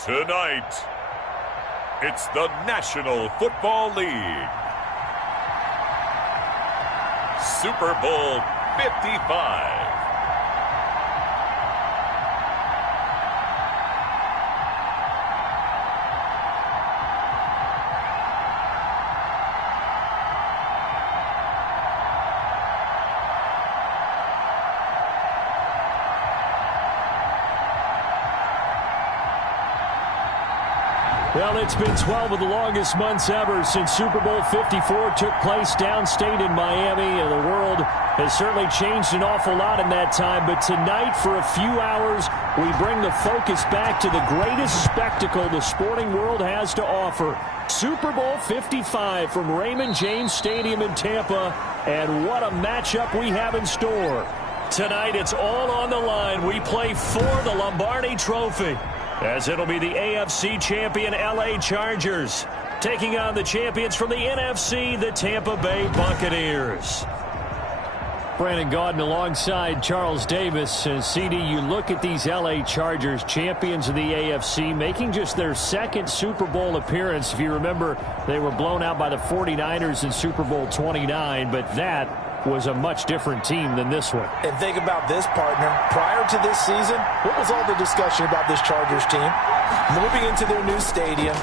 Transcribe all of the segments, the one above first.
Tonight, it's the National Football League. Super Bowl 55. Well, it's been 12 of the longest months ever since Super Bowl 54 took place downstate in Miami, and the world has certainly changed an awful lot in that time. But tonight, for a few hours, we bring the focus back to the greatest spectacle the sporting world has to offer. Super Bowl 55 from Raymond James Stadium in Tampa, and what a matchup we have in store. Tonight, it's all on the line. We play for the Lombardi Trophy, as it'll be the AFC champion LA Chargers taking on the champions from the NFC, the Tampa Bay Buccaneers. Brandon Gaudin alongside Charles Davis. And CD, you look at these LA Chargers, champions of the AFC, making just their second Super Bowl appearance. If you remember, they were blown out by the 49ers in Super Bowl 29, but that was a much different team than this one. And think about this, partner. Prior to this season, what was all the discussion about this Chargers team? Moving into their new stadium,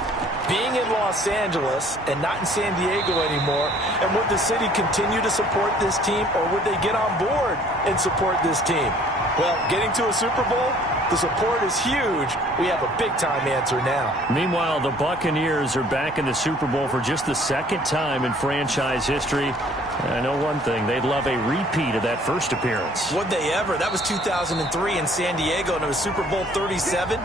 being in Los Angeles and not in San Diego anymore, and would the city continue to support this team, or would they get on board and support this team? Well, getting to a Super Bowl, the support is huge. We have a big-time answer now. Meanwhile, the Buccaneers are back in the Super Bowl for just the second time in franchise history. I know one thing, they'd love a repeat of that first appearance. Would they ever? That was 2003 in San Diego, and it was Super Bowl 37.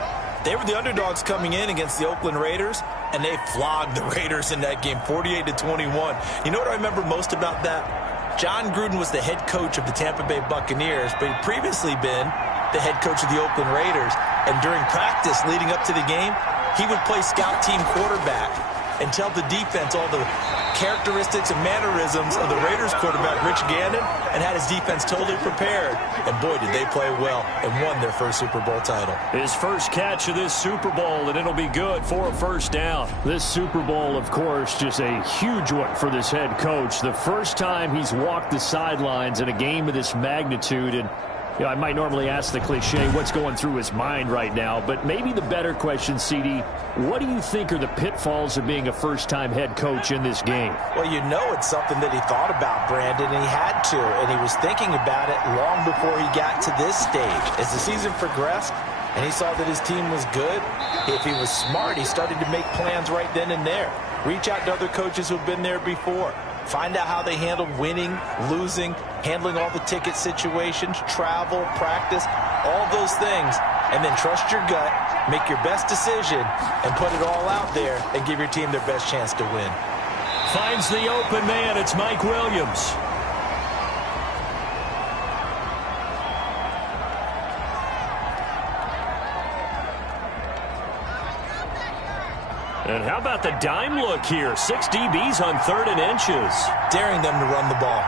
They were the underdogs coming in against the Oakland Raiders, and they flogged the Raiders in that game, 48-21. You know what I remember most about that? John Gruden was the head coach of the Tampa Bay Buccaneers, but he'd previously been the head coach of the Oakland Raiders. And during practice leading up to the game, he would play scout team quarterback and tell the defense all the characteristics and mannerisms of the Raiders quarterback, Rich Gannon, and had his defense totally prepared. And boy, did they play well and won their first Super Bowl title. His first catch of this Super Bowl, and it'll be good for a first down. This Super Bowl, of course, just a huge one for this head coach. The first time he's walked the sidelines in a game of this magnitude. And you know, I might normally ask the cliche, what's going through his mind right now? But maybe the better question, CD, what do you think are the pitfalls of being a first-time head coach in this game? Well, you know it's something that he thought about, Brandon, and he had to. And he was thinking about it long before he got to this stage. As the season progressed and he saw that his team was good, if he was smart, he started to make plans right then and there. Reach out to other coaches who've been there before. Find out how they handled winning, losing, handling all the ticket situations, travel, practice, all those things. And then trust your gut, make your best decision, and put it all out there and give your team their best chance to win. Finds the open man. It's Mike Williams. And how about the dime look here? 6 DBs on 3rd and inches. Daring them to run the ball.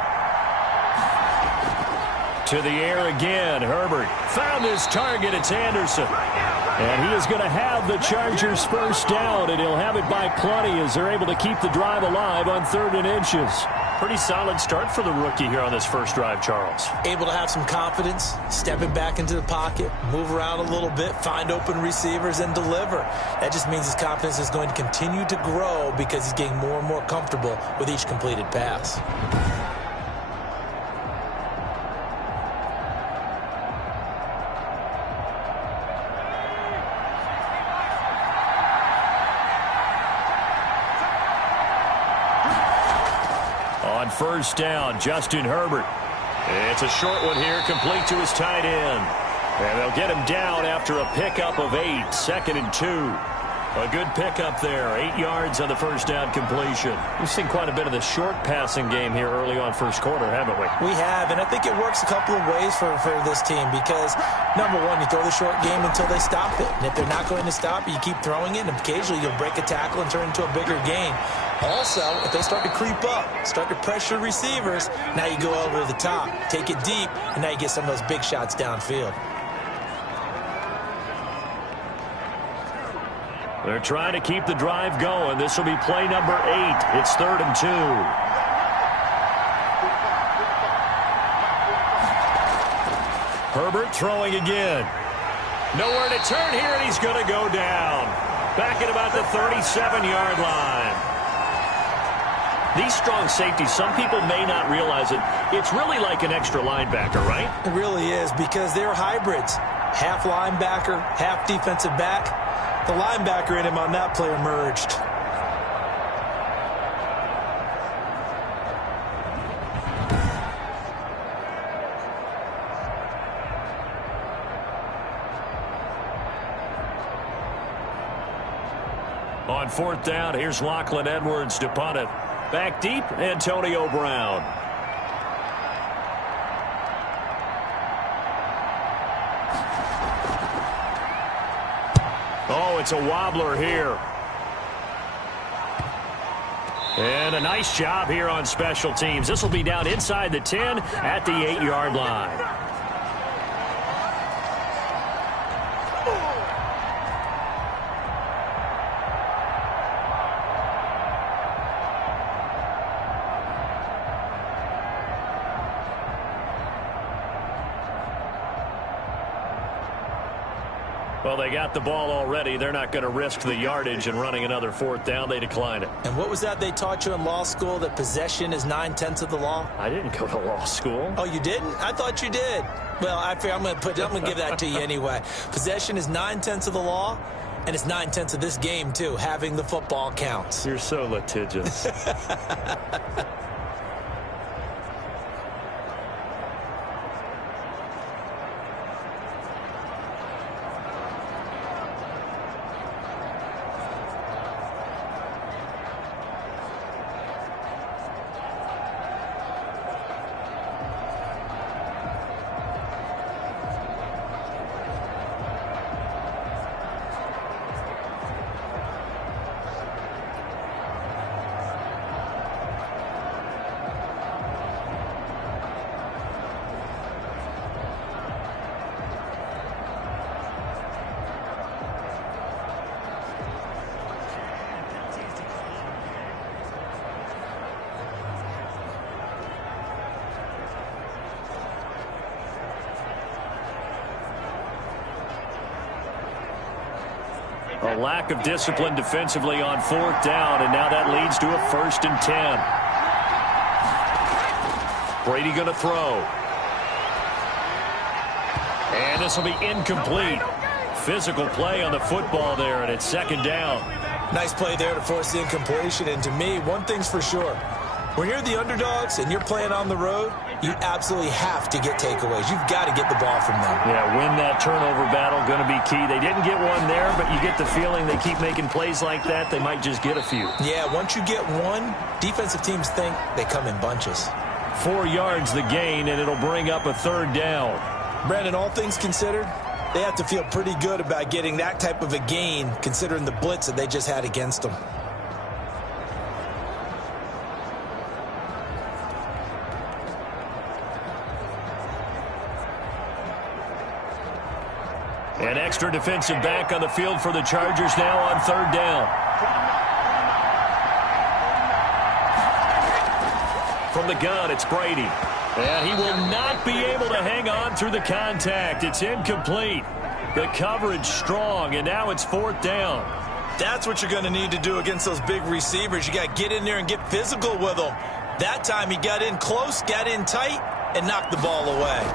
To the air again. Herbert found his target. It's Anderson. And he is going to have the Chargers first down, and he'll have it by plenty as they're able to keep the drive alive on 3rd and inches. Pretty solid start for the rookie here on this first drive, Charles. Able to have some confidence, stepping back into the pocket, move around a little bit, find open receivers, and deliver. That just means his confidence is going to continue to grow because he's getting more and more comfortable with each completed pass. On first down, Justin Herbert. It's a short one here, complete to his tight end. And they'll get him down after a pickup of 8, 2nd and 2. A good pickup there, 8 yards on the first down completion. We've seen quite a bit of the short passing game here early on first quarter, haven't we? We have, and I think it works a couple of ways for this team because, number one, you throw the short game until they stop it. And if they're not going to stop it, you keep throwing it, and occasionally you'll break a tackle and turn it into a bigger gain. Also, if they start to creep up, start to pressure receivers, now you go over the top, take it deep, and now you get some of those big shots downfield. They're trying to keep the drive going. This will be play number 8. It's 3rd and 2. Herbert throwing again. Nowhere to turn here, and he's going to go down. Back at about the 37-yard line. These strong safeties, some people may not realize it. It's really like an extra linebacker, right? It really is, because they're hybrids. Half linebacker, half defensive back. The linebacker in him on that play emerged. On 4th down, here's Lachlan Edwards to punt it. Back deep, Antonio Brown. Oh, it's a wobbler here. And a nice job here on special teams. This will be down inside the 10 at the 8-yard line. Well, they got the ball already. They're not going to risk the yardage and running another 4th down. They decline it. And what was that they taught you in law school, that possession is 9/10 of the law? I didn't go to law school. Oh, you didn't? I thought you did. Well, I'm going to give that to you anyway. Possession is 9/10 of the law, and it's 9/10 of this game, too. Having the football counts. You're so litigious. A lack of discipline defensively on 4th down, and now that leads to a 1st and 10. Brady going to throw. And this will be incomplete. Physical play on the football there, and it's 2nd down. Nice play there to force the incompletion, and to me, one thing's for sure. When you're the underdogs and you're playing on the road, you absolutely have to get takeaways. You've got to get the ball from them. Yeah, win that turnover battle, going to be key. They didn't get one there, but you get the feeling they keep making plays like that, they might just get a few. Yeah, once you get one, defensive teams think they come in bunches. 4 yards the gain, and it'll bring up a 3rd down. Brandon, all things considered, they have to feel pretty good about getting that type of a gain, considering the blitz that they just had against them. An extra defensive back on the field for the Chargers now on 3rd down. From the gun, it's Brady. And he will not be able to hang on through the contact. It's incomplete. The coverage strong, and now it's 4th down. That's what you're going to need to do against those big receivers. You got to get in there and get physical with them. That time he got in close, got in tight, and knocked the ball away.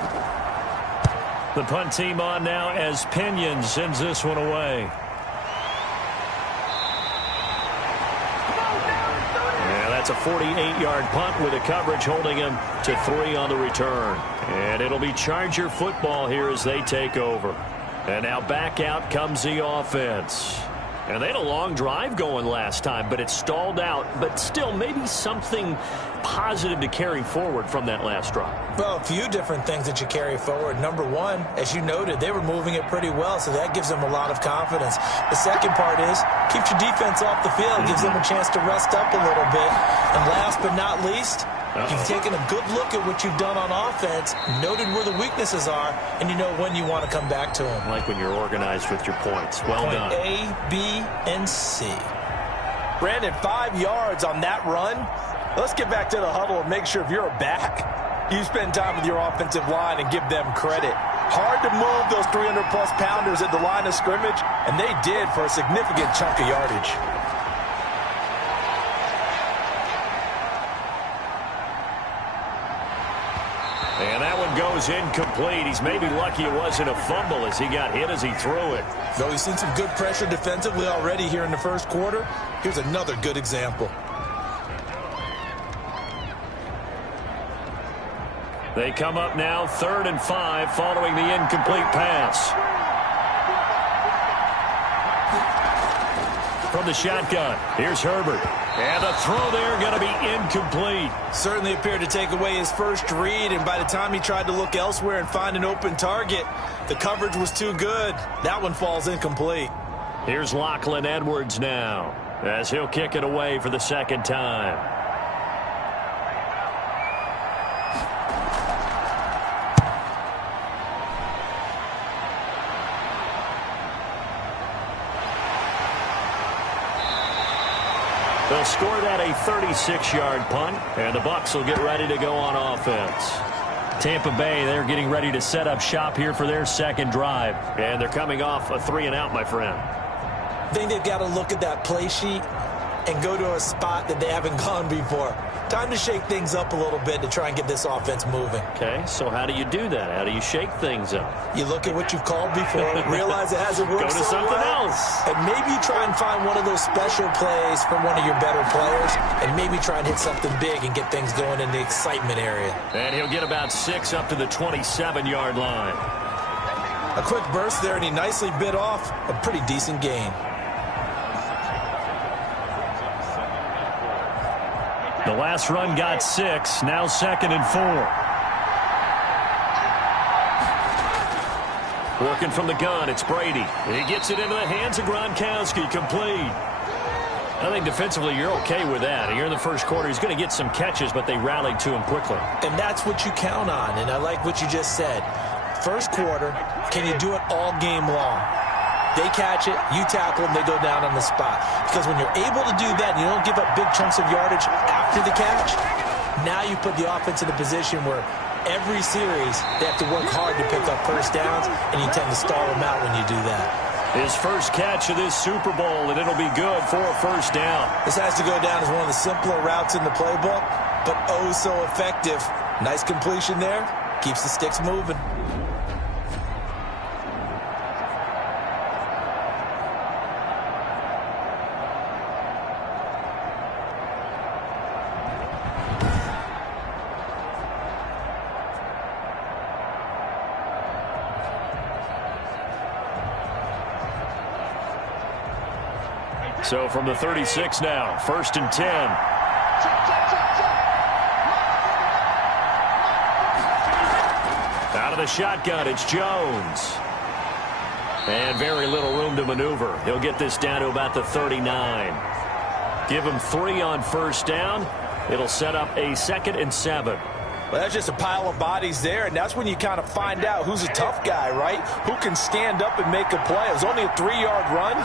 The punt team on now as Pinion sends this one away. Yeah, that's a 48-yard punt with the coverage holding him to 3 on the return. And it'll be Charger football here as they take over. And now back out comes the offense. And they had a long drive going last time, but it stalled out. But still, maybe something positive to carry forward from that last drive. Well, a few different things that you carry forward. Number one, as you noted, they were moving it pretty well, so that gives them a lot of confidence. The second part is, keeps your defense off the field, gives them a chance to rest up a little bit. And last but not least, You've taken a good look at what you've done on offense, noted where the weaknesses are, and you know when you want to come back to them. Like when you're organized with your points. Well done. Point A, B, and C. Brandon, 5 yards on that run. Let's get back to the huddle and make sure if you're a back, you spend time with your offensive line and give them credit. Hard to move those 300-plus pounders at the line of scrimmage, and they did for a significant chunk of yardage. And that one goes incomplete. He's maybe lucky it wasn't a fumble as he got hit as he threw it. Though he's seen some good pressure defensively already here in the first quarter, here's another good example. They come up now 3rd and 5 following the incomplete pass. From the shotgun, here's Herbert. And the throw there going to be incomplete. Certainly appeared to take away his first read, and by the time he tried to look elsewhere and find an open target, the coverage was too good. That one falls incomplete. Here's Lachlan Edwards now as he'll kick it away for the second time. They'll score that a 36-yard punt, and the Bucs will get ready to go on offense. Tampa Bay, they're getting ready to set up shop here for their second drive, and they're coming off a 3-and-out, my friend. I think they've got to look at that play sheet and go to a spot that they haven't gone before. Time to shake things up a little bit to try and get this offense moving. Okay, so how do you do that? How do you shake things up? You look at what you've called before, realize it hasn't worked Go to something else. And maybe you try and find one of those special plays from one of your better players, and maybe try and hit something big and get things going in the excitement area. And he'll get about 6 up to the 27-yard line. A quick burst there, and he nicely bit off a pretty decent gain. The last run got 6, now 2nd and 4. Working from the gun, it's Brady. He gets it into the hands of Gronkowski, complete. I think defensively you're okay with that. Here in the first quarter, he's going to get some catches, but they rallied to him quickly. And that's what you count on, and I like what you just said. First quarter, can you do it all game long? They catch it, you tackle them, they go down on the spot. Because when you're able to do that and you don't give up big chunks of yardage after the catch, now you put the offense in a position where every series they have to work hard to pick up first downs, and you tend to stall them out when you do that. His first catch of this Super Bowl, and it'll be good for a first down. This has to go down as one of the simpler routes in the playbook, but oh so effective. Nice completion there, keeps the sticks moving. So from the 36 now, 1st and 10. Out of the shotgun, it's Jones. And very little room to maneuver. He'll get this down to about the 39. Give him 3 on first down. It'll set up a 2nd and 7. Well, that's just a pile of bodies there, and that's when you kind of find out who's a tough guy, right? Who can stand up and make a play. It was only a 3-yard run,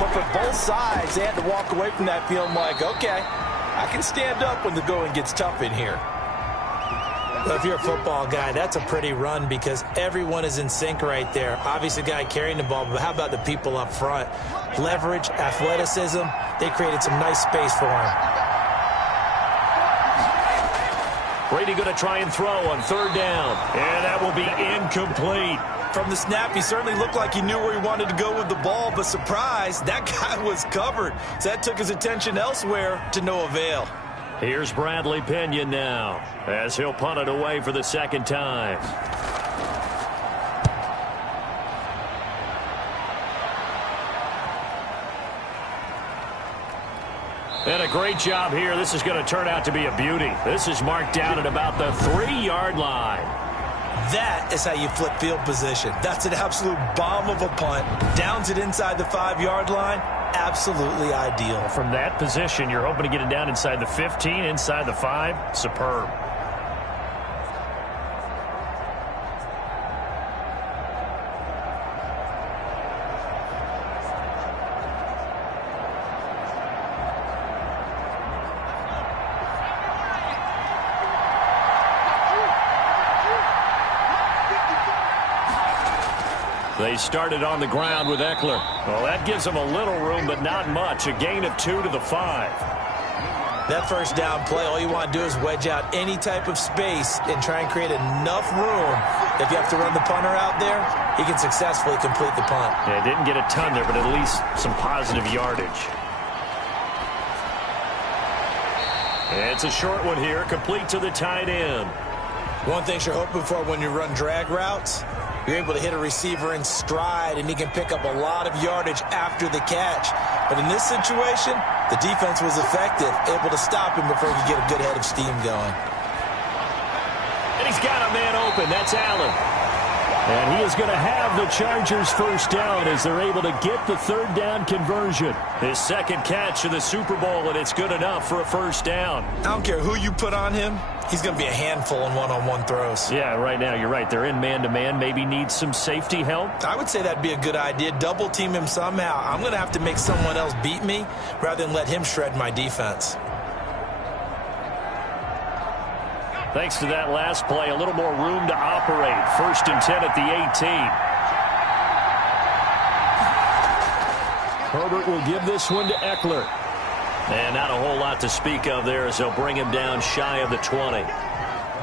but for both sides, they had to walk away from that feeling like, okay, I can stand up when the going gets tough in here. Well, if you're a football guy, that's a pretty run because everyone is in sync right there. Obviously, the guy carrying the ball, but how about the people up front? Leverage, athleticism, they created some nice space for him. Brady going to try and throw on 3rd down. And that will be incomplete. From the snap, he certainly looked like he knew where he wanted to go with the ball, but surprise, that guy was covered. So that took his attention elsewhere to no avail. Here's Bradley Pinion now as he'll punt it away for the 2nd time. And a great job here. This is going to turn out to be a beauty. This is marked down at about the 3-yard line. That is how you flip field position. That's an absolute bomb of a punt. Downs it inside the 5-yard line. absolutely ideal. From that position, you're hoping to get it down inside the 15, inside the 5. Superb. They started on the ground with Eckler. Well, that gives them a little room, but not much. A gain of 2 to the 5. That first down play, all you want to do is wedge out any type of space and try and create enough room. If you have to run the punter out there, he can successfully complete the punt. Yeah, didn't get a ton there, but at least some positive yardage. It's a short one here, complete to the tight end. One thing you're hoping for when you run drag routes, you're able to hit a receiver in stride, and he can pick up a lot of yardage after the catch. But in this situation, the defense was effective, able to stop him before he could get a good head of steam going. And he's got a man open. That's Allen. And he is going to have the Chargers first down as they're able to get the third down conversion. His second catch of the Super Bowl, and it's good enough for a first down. I don't care who you put on him. He's going to be a handful in one-on-one throws. Yeah, right now, you're right. They're in man-to-man. Maybe needs some safety help. I would say that'd be a good idea. Double team him somehow. I'm going to have to make someone else beat me rather than let him shred my defense. Thanks to that last play, a little more room to operate. 1st and 10 at the 18. Herbert will give this one to Eckler. And not a whole lot to speak of there as they'll bring him down shy of the 20.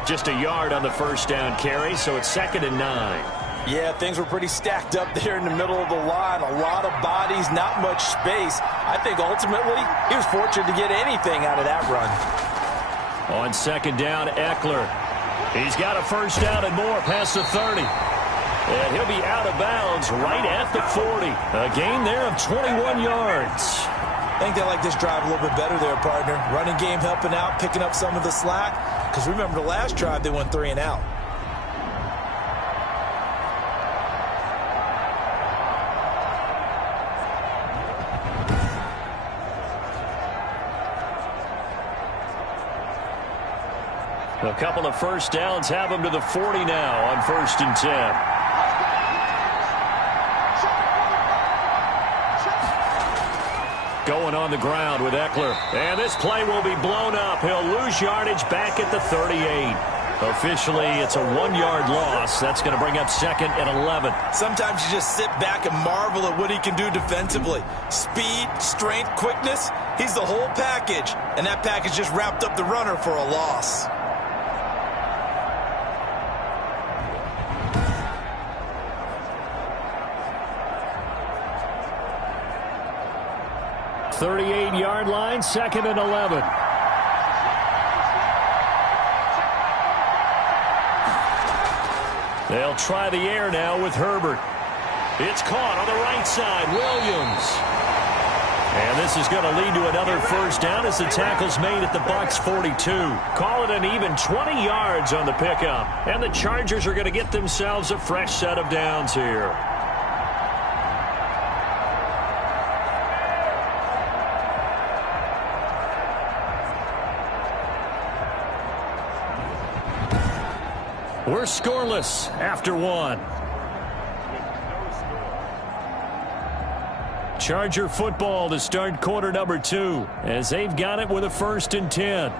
Just a yard on the first down carry, so it's 2nd and 9. Yeah, things were pretty stacked up there in the middle of the line. A lot of bodies, not much space. I think ultimately he was fortunate to get anything out of that run. On 2nd down, Eckler. He's got a first down and more past the 30. And he'll be out of bounds right at the 40. A gain there of 21 yards. I think they like this drive a little bit better there, partner. Running game helping out, picking up some of the slack. Because remember, the last drive they went 3 and out. A couple of first downs have him to the 40 now on 1st and 10. Going on the ground with Eckler. And this play will be blown up. He'll lose yardage back at the 38. Officially, it's a 1-yard loss. That's going to bring up 2nd and 11. Sometimes you just sit back and marvel at what he can do defensively. Speed, strength, quickness. He's the whole package. And that package just wrapped up the runner for a loss. .38-yard line, 2nd and 11. They'll try the air now with Herbert. It's caught on the right side, Williams. And this is going to lead to another first down as the tackle's made at the Bucs 42. Call it an even 20 yards on the pickup. And the Chargers are going to get themselves a fresh set of downs here. We're scoreless after 1. Charger football to start quarter number 2 as they've got it with a 1st and 10.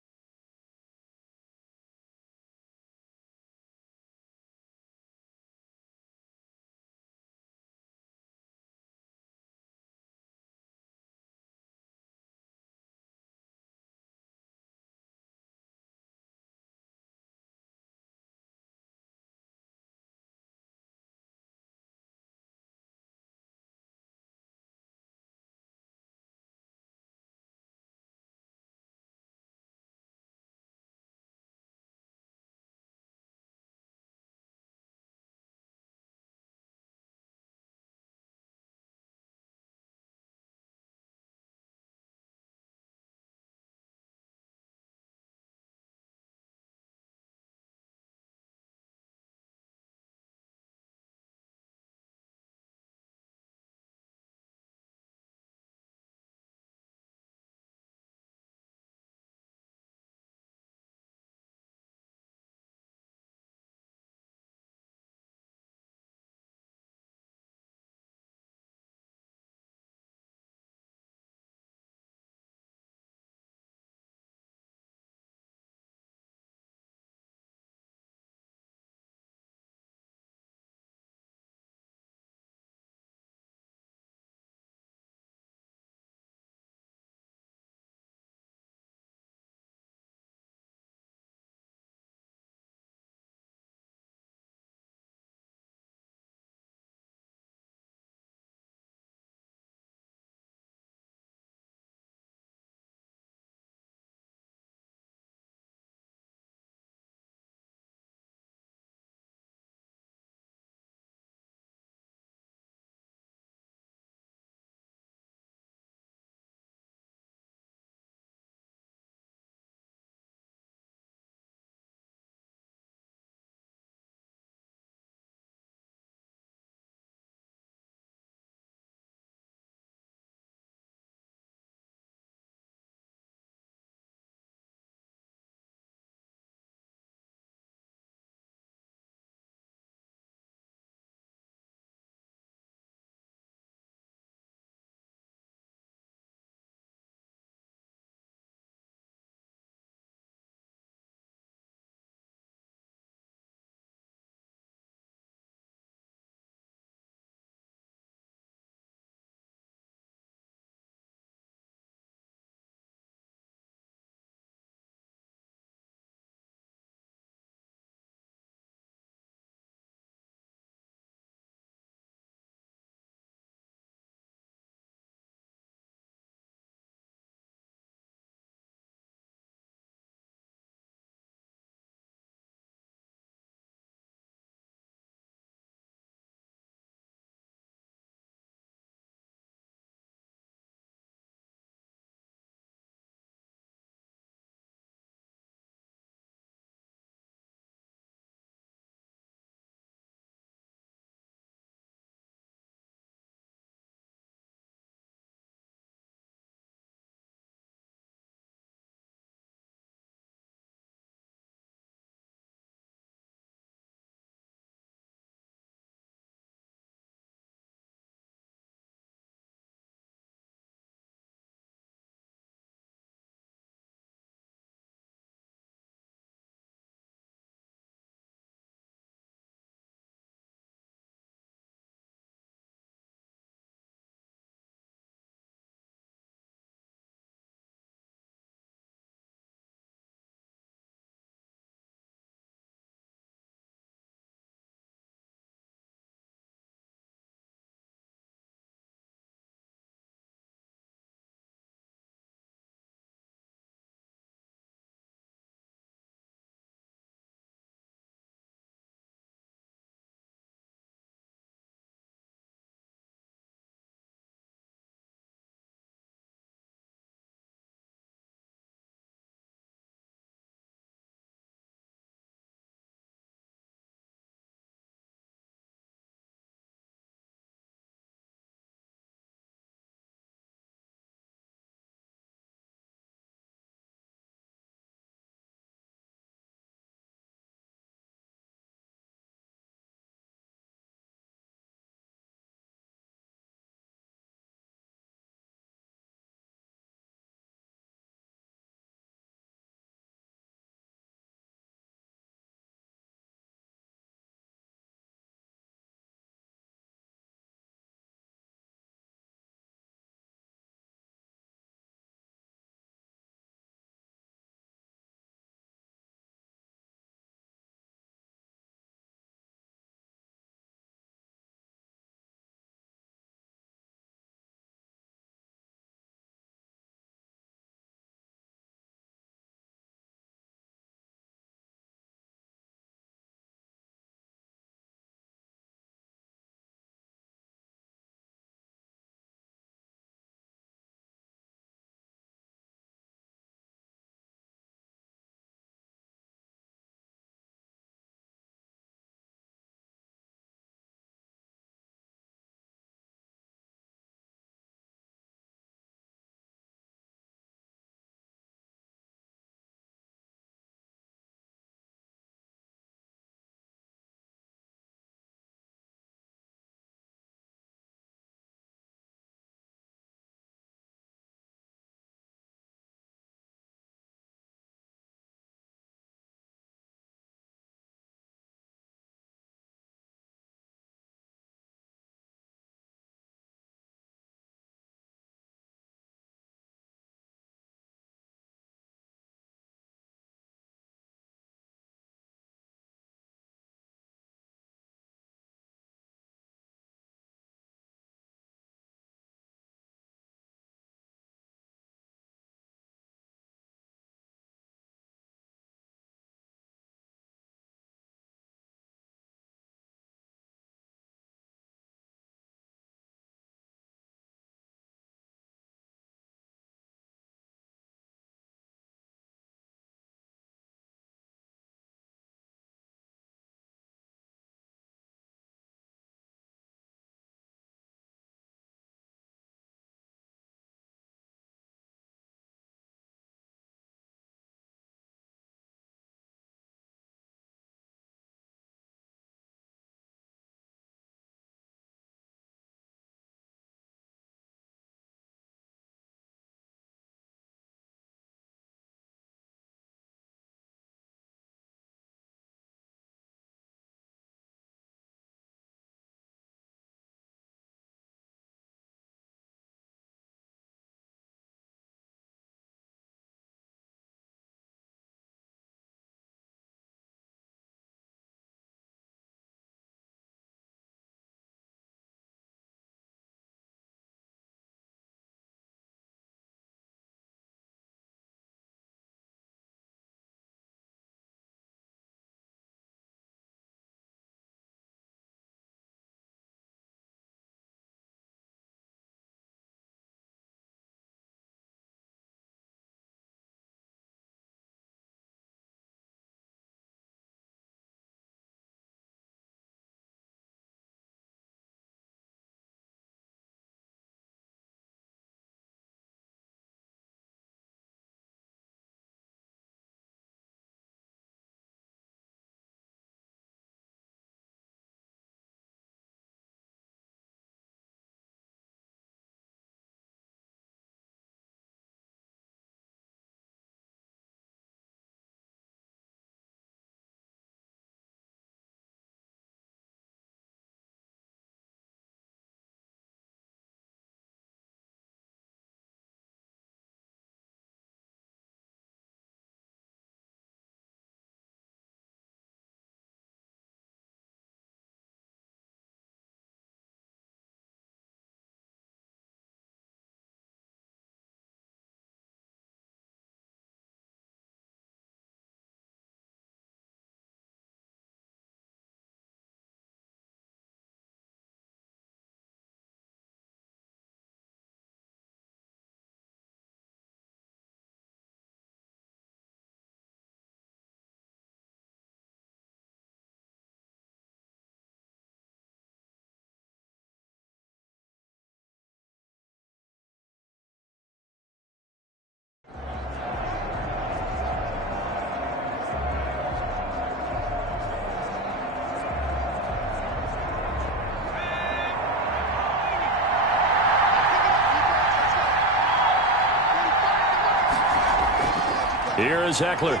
Here is Eckler.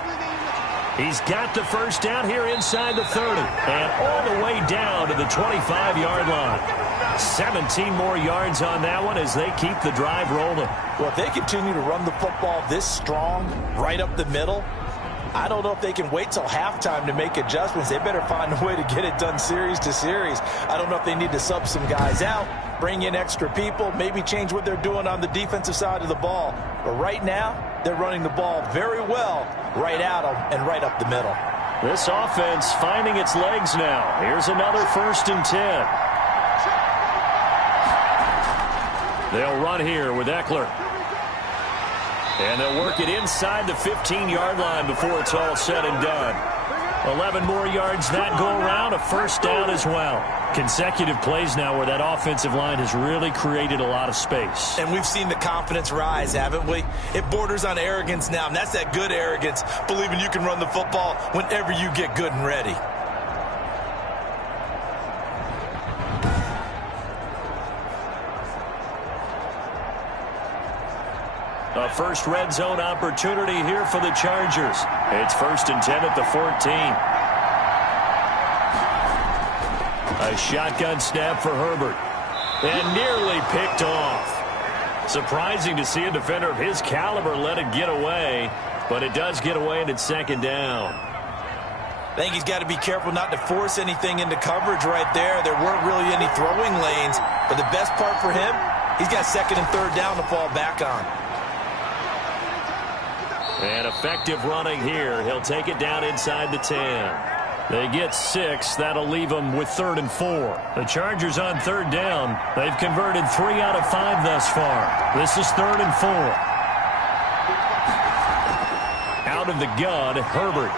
He's got the first down here inside the 30. And all the way down to the 25-yard line. 17 more yards on that one as they keep the drive rolling. Well, if they continue to run the football this strong, right up the middle, I don't know if they can wait till halftime to make adjustments. They better find a way to get it done series to series. I don't know if they need to sub some guys out, bring in extra people, maybe change what they're doing on the defensive side of the ball. But right now, they're running the ball very well right at them and right up the middle. This offense finding its legs now. Here's another 1st and 10. They'll run here with Eckler. And they'll work it inside the 15-yard line before it's all said and done. 11 more yards that go around, a first down as well. Consecutive plays now where that offensive line has really created a lot of space. And we've seen the confidence rise, haven't we? It borders on arrogance now, and that's that good arrogance, believing you can run the football whenever you get good and ready. A first red zone opportunity here for the Chargers. It's 1st and 10 at the 14. A shotgun snap for Herbert. And nearly picked off. Surprising to see a defender of his caliber let it get away, but it does get away and it's 2nd down. I think he's got to be careful not to force anything into coverage right there. There weren't really any throwing lanes, but the best part for him, he's got 2nd and 3rd down to fall back on. And effective running here. He'll take it down inside the 10. They get 6. That'll leave them with 3rd and 4. The Chargers on 3rd down. They've converted 3 out of 5 thus far. This is 3rd and 4. Out of the gun, Herbert.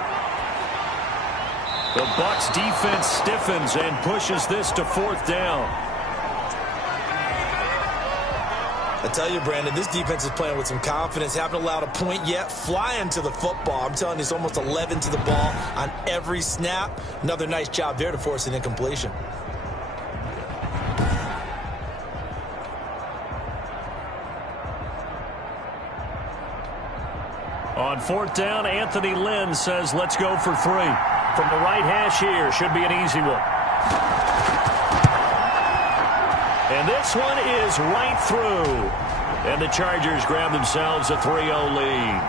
The Bucs defense stiffens and pushes this to 4th down. I tell you, Brandon, this defense is playing with some confidence. Haven't allowed a point yet. Flying to the football. I'm telling you, it's almost 11 to the ball on every snap. Another nice job there to force an incompletion. On 4th down, Anthony Lynn says, let's go for 3. From the right hash here, should be an easy one. And this one is right through. And the Chargers grab themselves a 3-0 lead.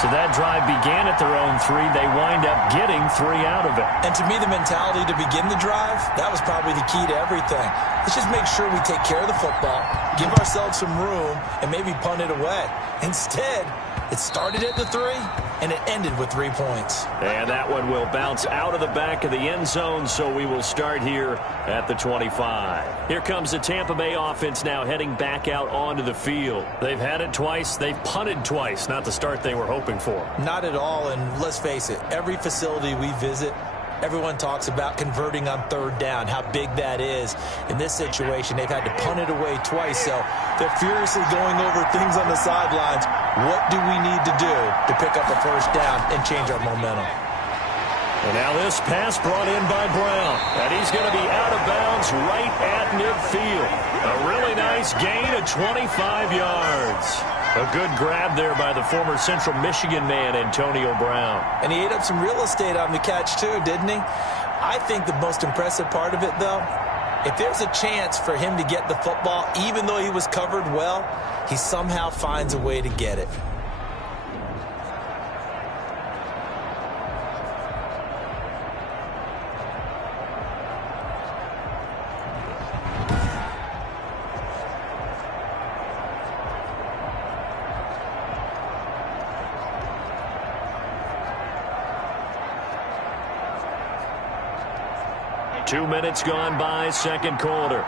So that drive began at their own 3. They wind up getting 3 out of it. And to me, the mentality to begin the drive, that was probably the key to everything. Let's just make sure we take care of the football, give ourselves some room, and maybe punt it away. Instead, it started at the 3, and it ended with 3 points. And that one will bounce out of the back of the end zone, so we will start here at the 25. Here comes the Tampa Bay offense now heading back out onto the field. They've had it twice. They've punted twice. Not the start they were hoping for. Not at all, and let's face it, every facility we visit, everyone talks about converting on 3rd down, how big that is. In this situation, they've had to punt it away twice, so they're furiously going over things on the sidelines. What do we need to do to pick up a 1st down and change our momentum? And now this pass brought in by Brown. And he's going to be out of bounds right at midfield. A really nice gain of 25 yards. A good grab there by the former Central Michigan man, Antonio Brown. And he ate up some real estate on the catch, too, didn't he? I think the most impressive part of it, though, if there's a chance for him to get the football, even though he was covered well, he somehow finds a way to get it. Two minutes gone by, 2nd quarter.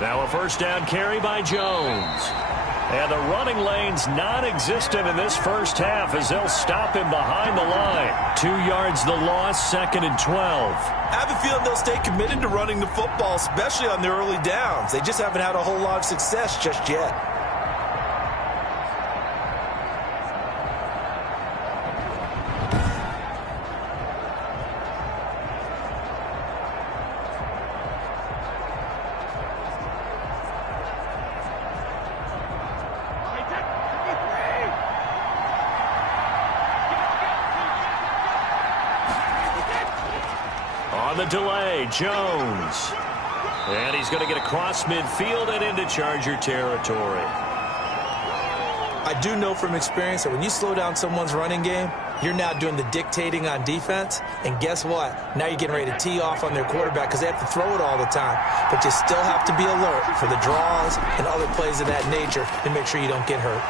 Now a 1st down carry by Jones. And the running lane's non-existent in this first half as they'll stop him behind the line. 2 yards the loss, 2nd and 12. I have a feeling they'll stay committed to running the football, especially on the early downs. They just haven't had a whole lot of success just yet. the delay, Jones. And he's going to get across midfield and into Charger territory. I do know from experience that when you slow down someone's running game, you're now doing the dictating on defense. And guess what? Now you're getting ready to tee off on their quarterback because they have to throw it all the time. But you still have to be alert for the draws and other plays of that nature and make sure you don't get hurt.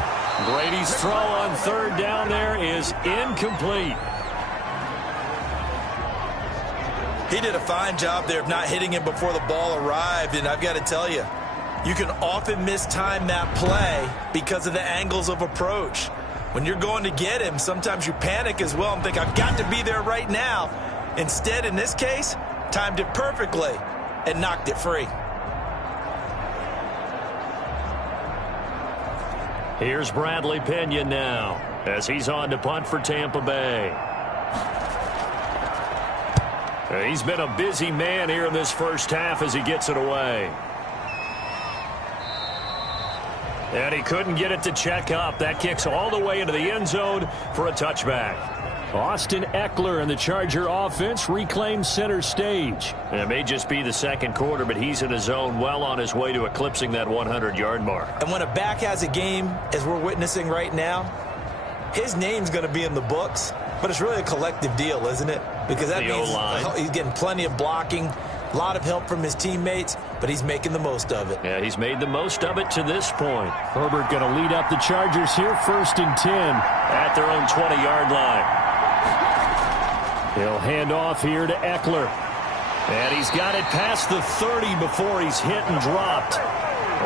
Brady's throw on third down there is incomplete. He did a fine job there of not hitting him before the ball arrived. And I've got to tell you, you can often mistime that play because of the angles of approach. When you're going to get him, sometimes you panic as well and think, I've got to be there right now. Instead, in this case, timed it perfectly and knocked it free. Here's Bradley Pinion now as he's on to punt for Tampa Bay. He's been a busy man here in this first half as he gets it away. And he couldn't get it to check up. That kicks all the way into the end zone for a touchback. Austin Eckler and the Charger offense reclaimed center stage. And it may just be the second quarter, but he's in his zone well on his way to eclipsing that 100-yard mark. And when a back has a game, as we're witnessing right now, his name's going to be in the books. But it's really a collective deal, isn't it? Because that means he's getting plenty of blocking, a lot of help from his teammates, but he's making the most of it. Yeah, he's made the most of it to this point. Herbert going to lead up the Chargers here, 1st and 10 at their own 20-yard line. He'll hand off here to Eckler. And he's got it past the 30 before he's hit and dropped.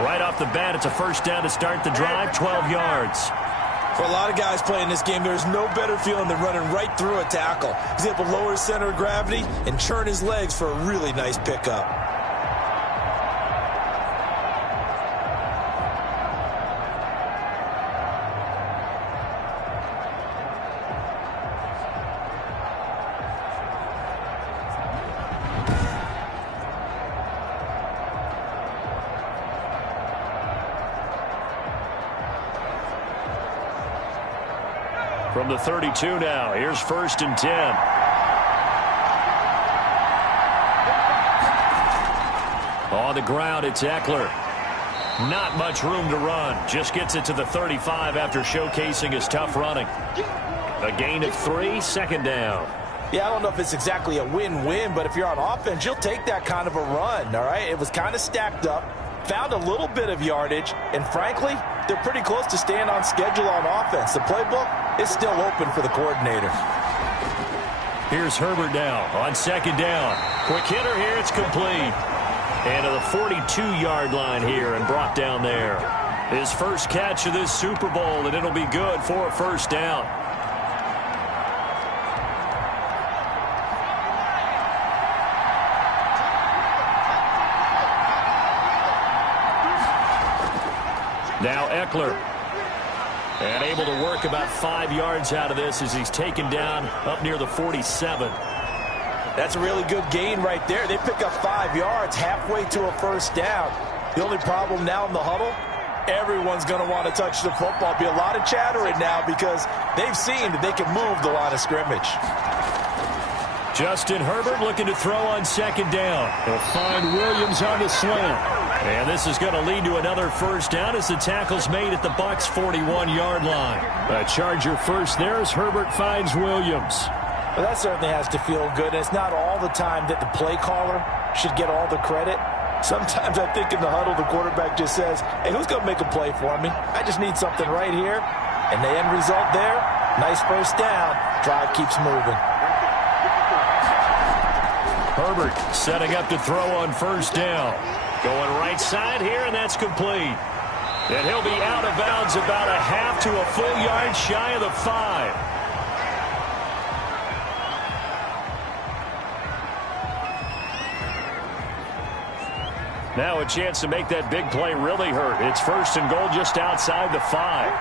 Right off the bat, it's a first down to start the drive, 12 yards. For a lot of guys playing this game, there's no better feeling than running right through a tackle. He's able to lower his center of gravity and churn his legs for a really nice pickup. From the 32 now, here's 1st and 10. On the ground, it's Eckler. Not much room to run. Just gets it to the 35 after showcasing his tough running. A gain of 3, 2nd down. Yeah, I don't know if it's exactly a win-win, but if you're on offense, you'll take that kind of a run, all right? It was kind of stacked up, found a little bit of yardage, and frankly, they're pretty close to staying on schedule on offense. The playbook is still open for the coordinator. Here's Herbert now on 2nd down. Quick hitter here, it's complete. And to the 42-yard line here and brought down there. His first catch of this Super Bowl, and it'll be good for a first down. Now Eckler. And able to work about 5 yards out of this as he's taken down up near the 47. That's a really good gain right there. They pick up 5 yards halfway to a first down. The only problem now in the huddle, everyone's going to want to touch the football. Be a lot of chattering now because they've seen that they can move the line of scrimmage. Justin Herbert looking to throw on 2nd down. He'll find Williams on the slant. And this is going to lead to another first down as the tackle's made at the Bucs' 41-yard line. A Charger first there as Herbert finds Williams. Well, that certainly has to feel good. And it's not all the time that the play caller should get all the credit. Sometimes I think in the huddle the quarterback just says, hey, who's going to make a play for me? I just need something right here. And the end result there, nice first down. Drive keeps moving. Herbert setting up to throw on 1st down. Going right side here, and that's complete. And he'll be out of bounds about a half to a full yard shy of the 5. Now a chance to make that big play really hurt. It's 1st and goal just outside the 5.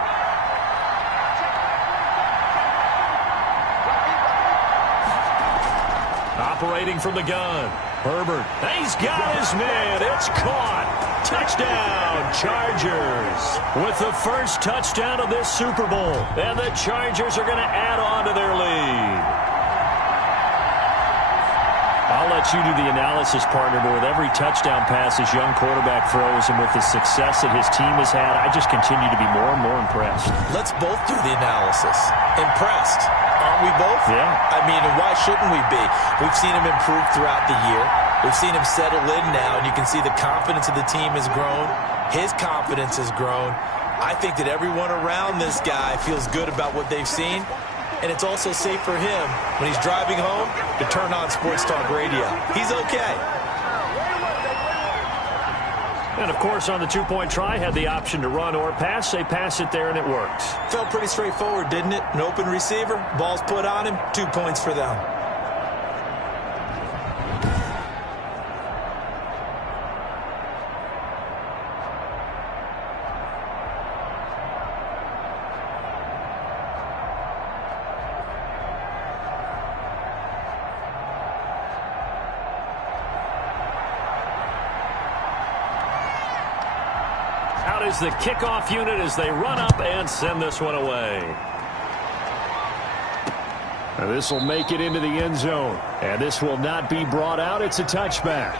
Operating from the gun. Herbert. He's got his man. It's caught. Touchdown, Chargers. With the first touchdown of this Super Bowl. And the Chargers are going to add on to their lead. I'll let you do the analysis, partner, but with every touchdown pass this young quarterback throws and with the success that his team has had, I just continue to be more and more impressed. Let's both do the analysis. Impressed. Aren't we both? Yeah. I mean, and why shouldn't we be? We've seen him improve throughout the year. We've seen him settle in now, and you can see the confidence of the team has grown. His confidence has grown. I think that everyone around this guy feels good about what they've seen. And it's also safe for him when he's driving home to turn on Sports Talk Radio. He's okay. And, of course, on the two-point try, had the option to run or pass. They pass it there, and it worked. Felt pretty straightforward, didn't it? An open receiver, ball's put on him, 2 points for them. Is the kickoff unit as they run up and send this one away. This will make it into the end zone, and this will not be brought out. It's a touchback.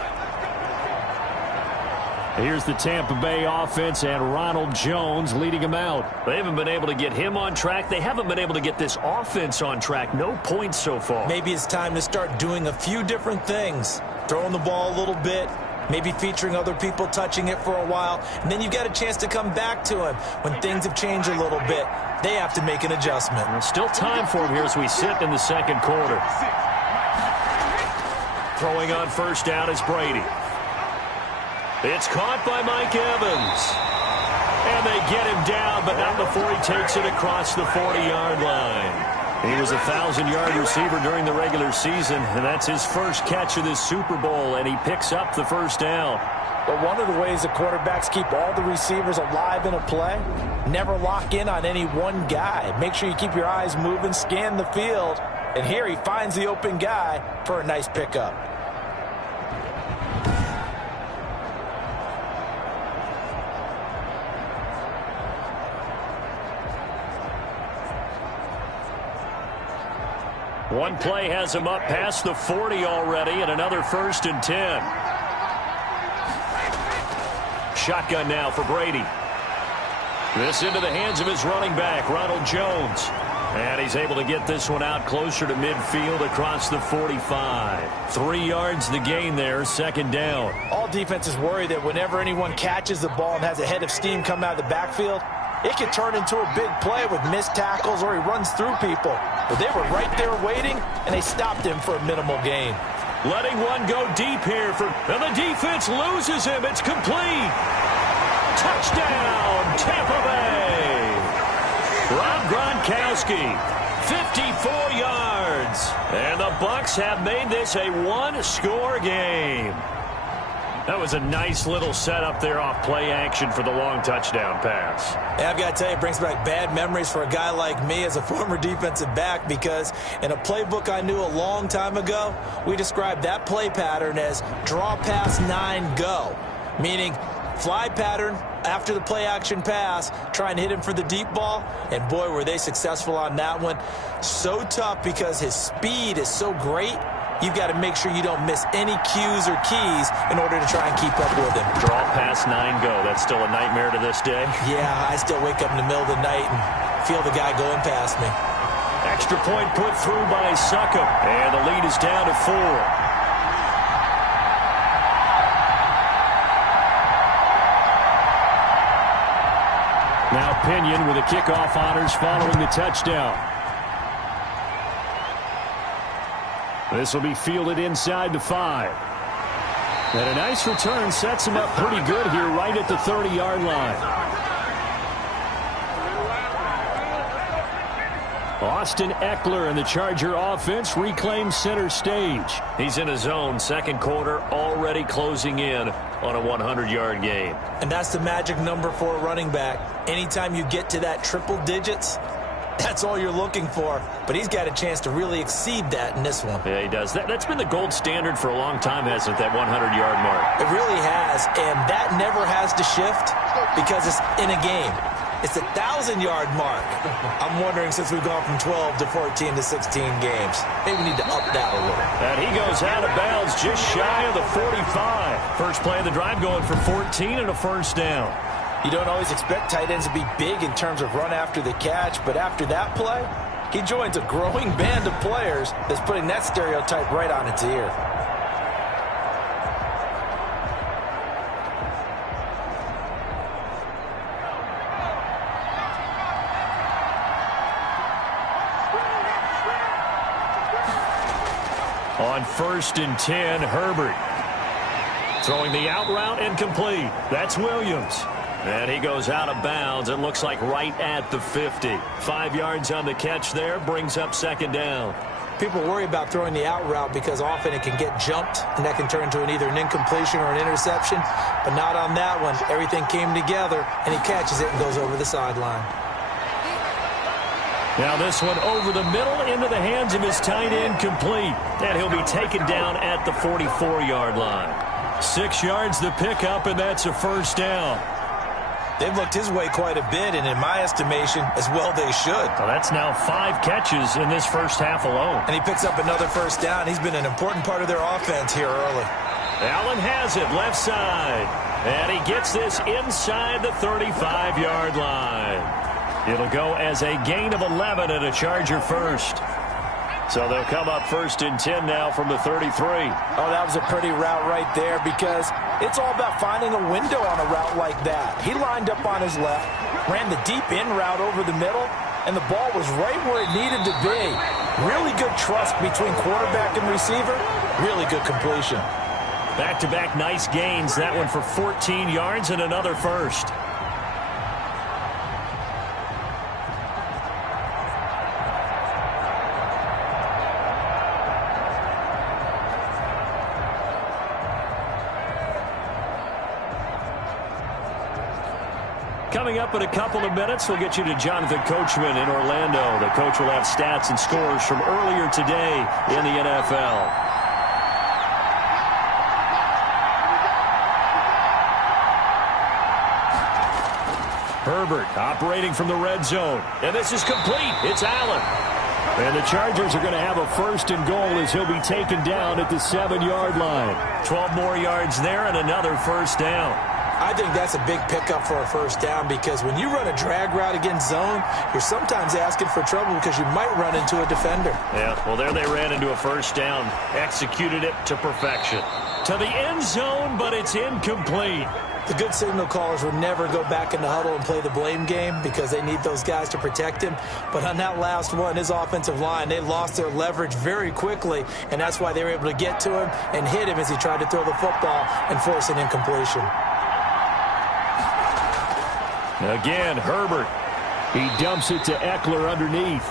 Here's the Tampa Bay offense and Ronald Jones leading them out. They haven't been able to get him on track. They haven't been able to get this offense on track. No points so far. Maybe it's time to start doing a few different things. Throwing the ball a little bit. Maybe featuring other people touching it for a while. And then you've got a chance to come back to him when things have changed a little bit. They have to make an adjustment. There's still time for him here as we sit in the second quarter. Throwing on first down is Brady. It's caught by Mike Evans. And they get him down, but not before he takes it across the 40-yard line. He was a 1,000-yard receiver during the regular season, and that's his first catch of this Super Bowl, and he picks up the first down. But one of the ways the quarterbacks keep all the receivers alive in a play, never lock in on any one guy. Make sure you keep your eyes moving, scan the field, and here he finds the open guy for a nice pickup. One play has him up past the 40 already, and another 1st and 10. Shotgun now for Brady. This into the hands of his running back, Ronald Jones. And he's able to get this one out closer to midfield across the 45. 3 yards the gain there, 2nd down. All defenses worry that whenever anyone catches the ball and has a head of steam come out of the backfield, it could turn into a big play with missed tackles or he runs through people. But they were right there waiting, and they stopped him for a minimal gain. Letting one go deep here, and the defense loses him. It's complete. Touchdown, Tampa Bay. Rob Gronkowski, 54 yards. And the Bucs have made this a one-score game. That was a nice little setup there off play action for the long touchdown pass. Yeah, I've got to tell you, it brings back bad memories for a guy like me as a former defensive back, because in a playbook I knew a long time ago, we described that play pattern as draw pass 9 go, meaning fly pattern after the play action pass, try and hit him for the deep ball, and boy, were they successful on that one. So tough because his speed is so great. You've got to make sure you don't miss any cues or keys in order to try and keep up with him. Draw past 9 go. That's still a nightmare to this day. Yeah, I still wake up in the middle of the night and feel the guy going past me. Extra point put through by Succop. And the lead is down to 4. Now Pinion with the kickoff honors following the touchdown. This will be fielded inside the 5. And a nice return sets him up pretty good here right at the 30-yard line. Austin Eckler and the Charger offense reclaim center stage. He's in his zone, second quarter, already closing in on a 100-yard game. And that's the magic number for a running back. Anytime you get to that triple digits, that's all you're looking for. But he's got a chance to really exceed that in this one. Yeah, he does. That's been the gold standard for a long time, hasn't it, that 100-yard mark? It really has, and that never has to shift because it's in a game. It's a 1,000-yard mark. I'm wondering, since we've gone from 12 to 14 to 16 games, maybe we need to up that a little. And he goes out of bounds just shy of the 45. First play of the drive going for 14 and a first down. You don't always expect tight ends to be big in terms of run after the catch, but after that play, he joins a growing band of players that's putting that stereotype right on its ear. On 1st and 10, Herbert. Throwing the out route incomplete. That's Williams. And he goes out of bounds. It looks like right at the 50. 5 yards on the catch there. Brings up second down. People worry about throwing the out route because often it can get jumped, and that can turn into either an incompletion or an interception. But not on that one. Everything came together, and he catches it and goes over the sideline. Now this one over the middle into the hands of his tight end, complete. And he'll be taken down at the 44-yard line. 6 yards the pickup, and that's a first down. They've looked his way quite a bit, and in my estimation, as well they should. Well, that's now 5 catches in this first half alone. And he picks up another first down. He's been an important part of their offense here early. Allen has it left side. And he gets this inside the 35-yard line. It'll go as a gain of 11 and a Charger first. So they'll come up 1st and 10 now from the 33. Oh, that was a pretty route right there, because it's all about finding a window on a route like that. He lined up on his left, ran the deep in route over the middle, and the ball was right where it needed to be. Really good trust between quarterback and receiver. Really good completion. Back-to-back nice gains. That one for 14 yards and another first. Coming up in a couple of minutes, we'll get you to Jonathan Coachman in Orlando. The coach will have stats and scores from earlier today in the NFL. Herbert operating from the red zone. And this is complete. It's Allen. And the Chargers are going to have a 1st and goal as he'll be taken down at the 7-yard line. 12 more yards there and another first down. I think that's a big pickup for a first down, because when you run a drag route against zone, you're sometimes asking for trouble because you might run into a defender. Yeah, well, there they ran into a first down. Executed it to perfection. To the end zone, but it's incomplete. The good signal callers would never go back in the huddle and play the blame game because they need those guys to protect him. But on that last one, his offensive line, they lost their leverage very quickly, and that's why they were able to get to him and hit him as he tried to throw the football and force an incompletion. Again, Herbert. He dumps it to Eckler underneath.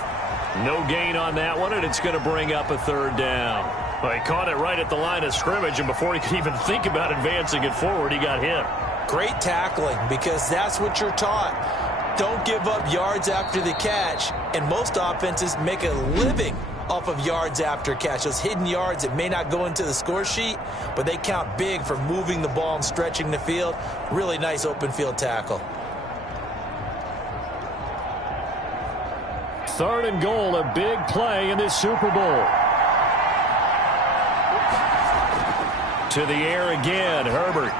No gain on that one, and it's going to bring up a 3rd down. Well, he caught it right at the line of scrimmage, and before he could even think about advancing it forward, he got hit. Great tackling, because that's what you're taught. Don't give up yards after the catch, and most offenses make a living off of yards after catch. Those hidden yards that may not go into the score sheet, but they count big for moving the ball and stretching the field. Really nice open field tackle. 3rd and goal, a big play in this Super Bowl. To the air again, Herbert.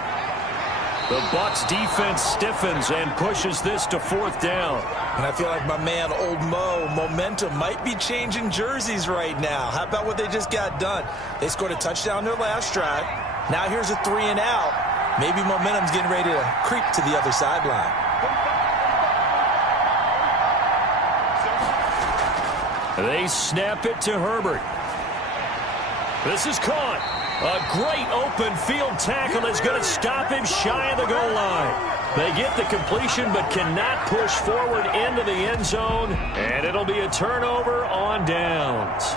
The Bucs defense stiffens and pushes this to 4th down. And I feel like my man, Old Mo, momentum might be changing jerseys right now. How about what they just got done? They scored a touchdown their last drive. Now here's a 3 and out. Maybe momentum's getting ready to creep to the other sideline. They snap it to Herbert. This is caught. A great open field tackle that's going to stop him shy of the goal line. They get the completion but cannot push forward into the end zone, and it'll be a turnover on downs.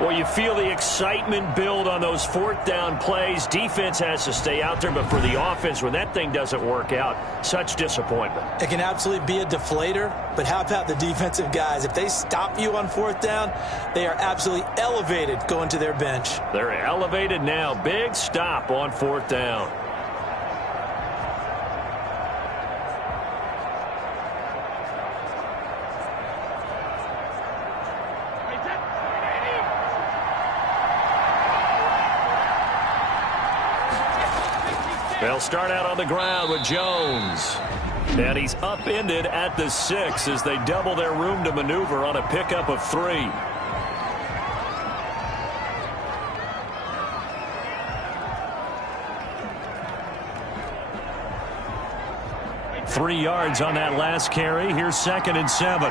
Well, you feel the excitement build on those 4th down plays. Defense has to stay out there, but for the offense, when that thing doesn't work out, such disappointment. It can absolutely be a deflator, but how about the defensive guys? If they stop you on 4th down, they are absolutely elevated going to their bench. They're elevated now. Big stop on 4th down. They'll start out on the ground with Jones. And he's upended at the 6 as they double their room to maneuver on a pickup of 3. Three yards on that last carry. Here's 2nd and 7.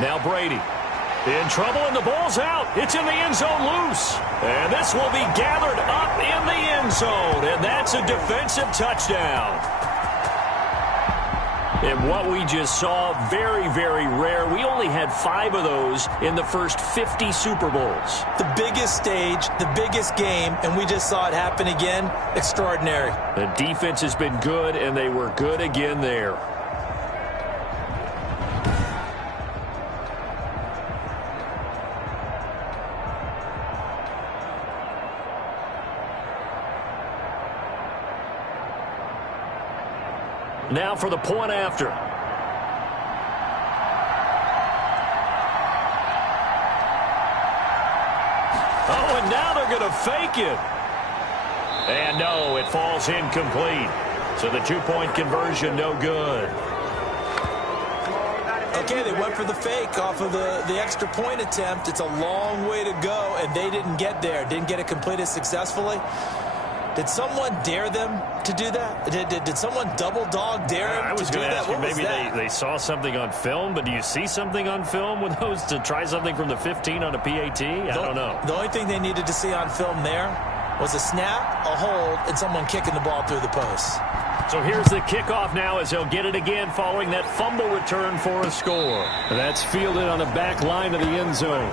Now Brady. In trouble, and the ball's out. It's in the end zone loose. And this will be gathered up in the end zone. And that's a defensive touchdown. And what we just saw, very, very rare. We only had 5 of those in the first 50 Super Bowls. The biggest stage, the biggest game, and we just saw it happen again. Extraordinary. The defense has been good, and they were good again there. Now for the point after. Oh, and now they're going to fake it. And no, it falls incomplete. So the 2-point conversion, no good. Okay, they went for the fake off of the extra point attempt. It's a long way to go, and they didn't get there. Didn't get it completed successfully. Did someone dare them to do that? Did someone double dog dare them to do that? I was going to ask you, maybe they saw something on film, but do you see something on film with those to try something from the 15 on a PAT? I don't know. The only thing they needed to see on film there was a snap, a hold, and someone kicking the ball through the post. So here's the kickoff now as they'll get it again following that fumble return for a score. That's fielded on the back line of the end zone.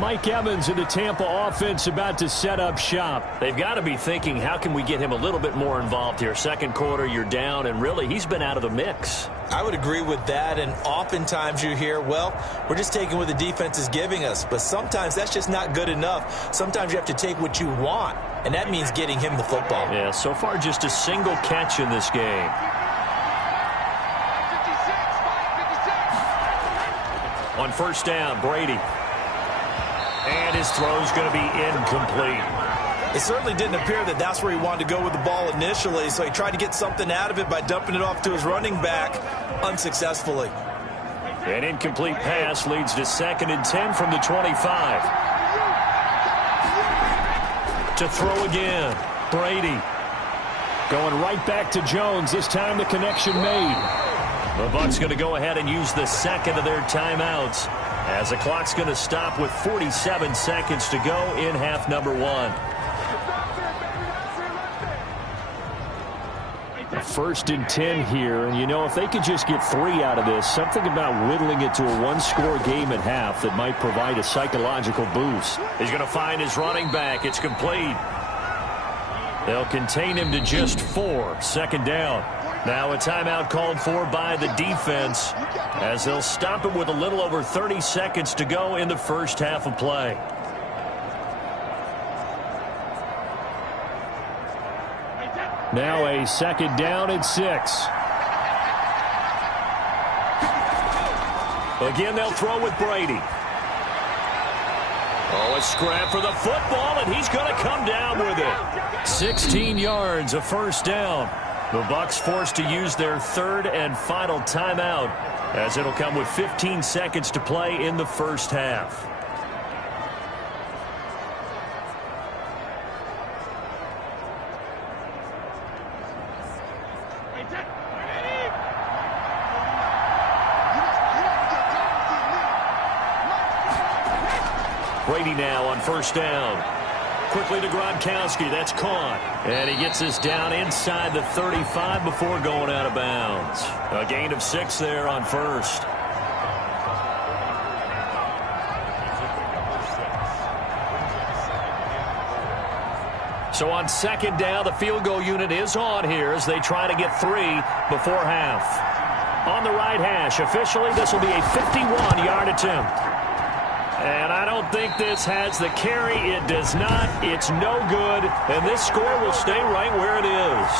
Mike Evans in the Tampa offense about to set up shop. They've got to be thinking, how can we get him a little bit more involved here? Second quarter, you're down, and really, he's been out of the mix. I would agree with that, and oftentimes you hear, well, we're just taking what the defense is giving us. But sometimes that's just not good enough. Sometimes you have to take what you want, and that means getting him the football. Yeah, so far just a single catch in this game. On first down, Brady. And his throw's going to be incomplete. It certainly didn't appear that that's where he wanted to go with the ball initially, so he tried to get something out of it by dumping it off to his running back unsuccessfully. An incomplete pass leads to 2nd and 10 from the 25. To throw again, Brady. Going right back to Jones. This time the connection made. The Bucs going to go ahead and use the second of their timeouts, as the clock's going to stop with 47 seconds to go in half number 1. First and 10 here, and you know, if they could just get 3 out of this, something about whittling it to a 1-score game at half that might provide a psychological boost. He's going to find his running back. It's complete. They'll contain him to just 4. Second down. Now a timeout called for by the defense, as they'll stop him with a little over 30 seconds to go in the first half of play. Now a second down and 6. Again, they'll throw with Brady. Oh, a scrap for the football, and he's going to come down with it. 16 yards, a first down. The Bucs forced to use their third and final timeout, as it'll come with 15 seconds to play in the first half. Brady now on first down. Quickly to Gronkowski. That's caught. And he gets us down inside the 35 before going out of bounds. A gain of 6 there on first. So on second down, the field goal unit is on here as they try to get 3 before half. On the right hash, officially, this will be a 51-yard attempt. And I don't think this has the carry. It does not. It's no good. And this score will stay right where it is.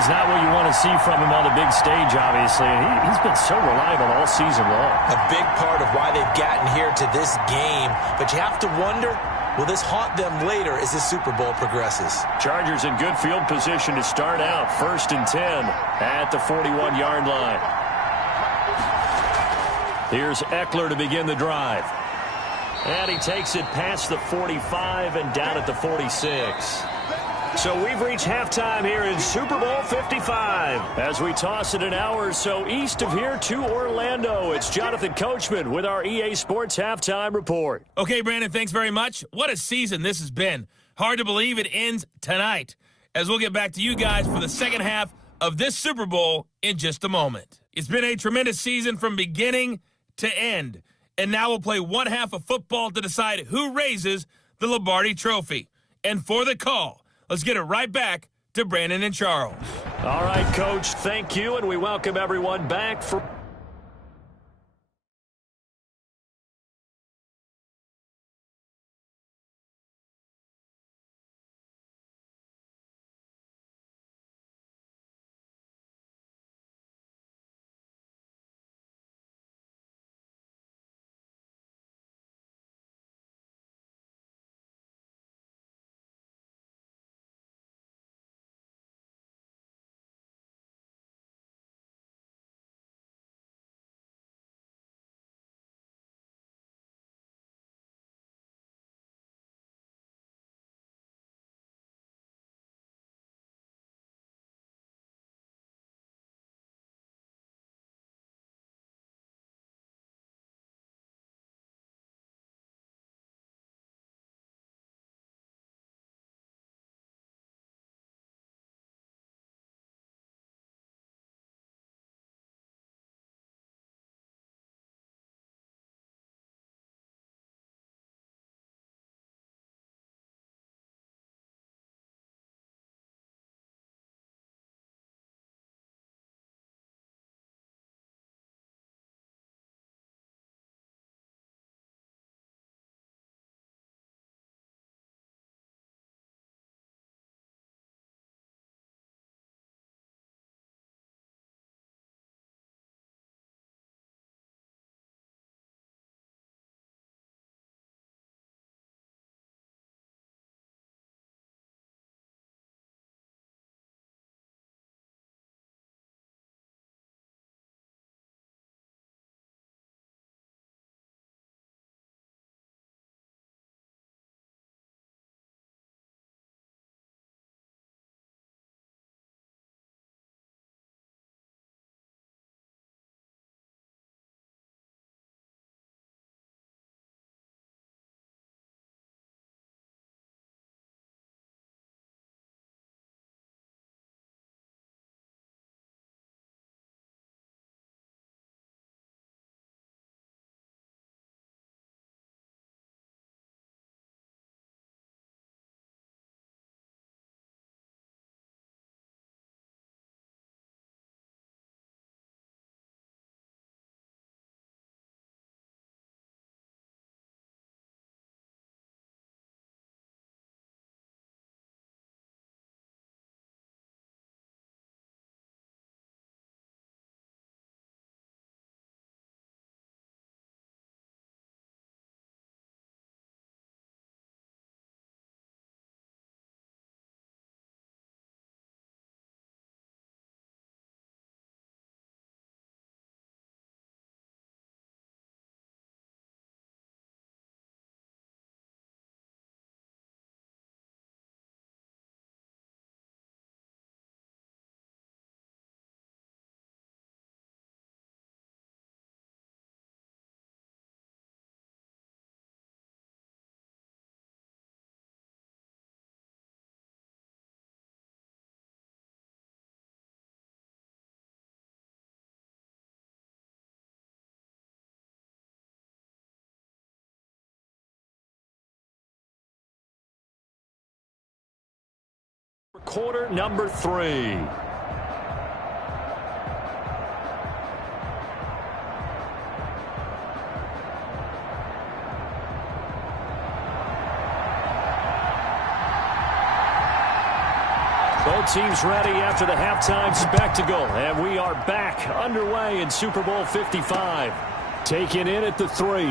is not what you want to see from him on the big stage, obviously. And he's been so reliable all season long. A big part of why they've gotten here to this game. But you have to wonder, will this haunt them later as this Super Bowl progresses? Chargers in good field position to start out. 1st and 10 at the 41-yard line. Here's Eckler to begin the drive. And he takes it past the 45 and down at the 46. So we've reached halftime here in Super Bowl 55. As we toss it an hour or so east of here to Orlando, it's Jonathan Coachman with our EA Sports Halftime Report. Okay, Brandon, thanks very much. What a season this has been. Hard to believe it ends tonight, as we'll get back to you guys for the second half of this Super Bowl in just a moment. It's been a tremendous season from beginning to end, and now we'll play one half of football to decide who raises the Lombardi Trophy. And for the call, let's get it right back to Brandon and Charles. All right, Coach, thank you, and we welcome everyone back for... Quarter number 3. Both teams ready after the halftime spectacle, and we are back underway in Super Bowl 55. Taken in at the 3.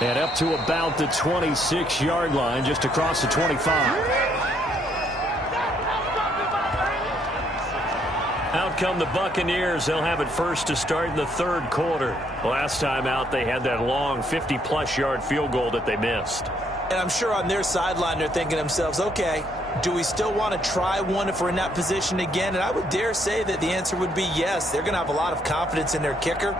And up to about the 26-yard line, just across the 25. Out come the Buccaneers. They'll have it first to start in the third quarter. Last time out, they had that long 50-plus yard field goal that they missed. And I'm sure on their sideline they're thinking to themselves, okay, do we still want to try one if we're in that position again? And I would dare say that the answer would be yes. They're going to have a lot of confidence in their kicker.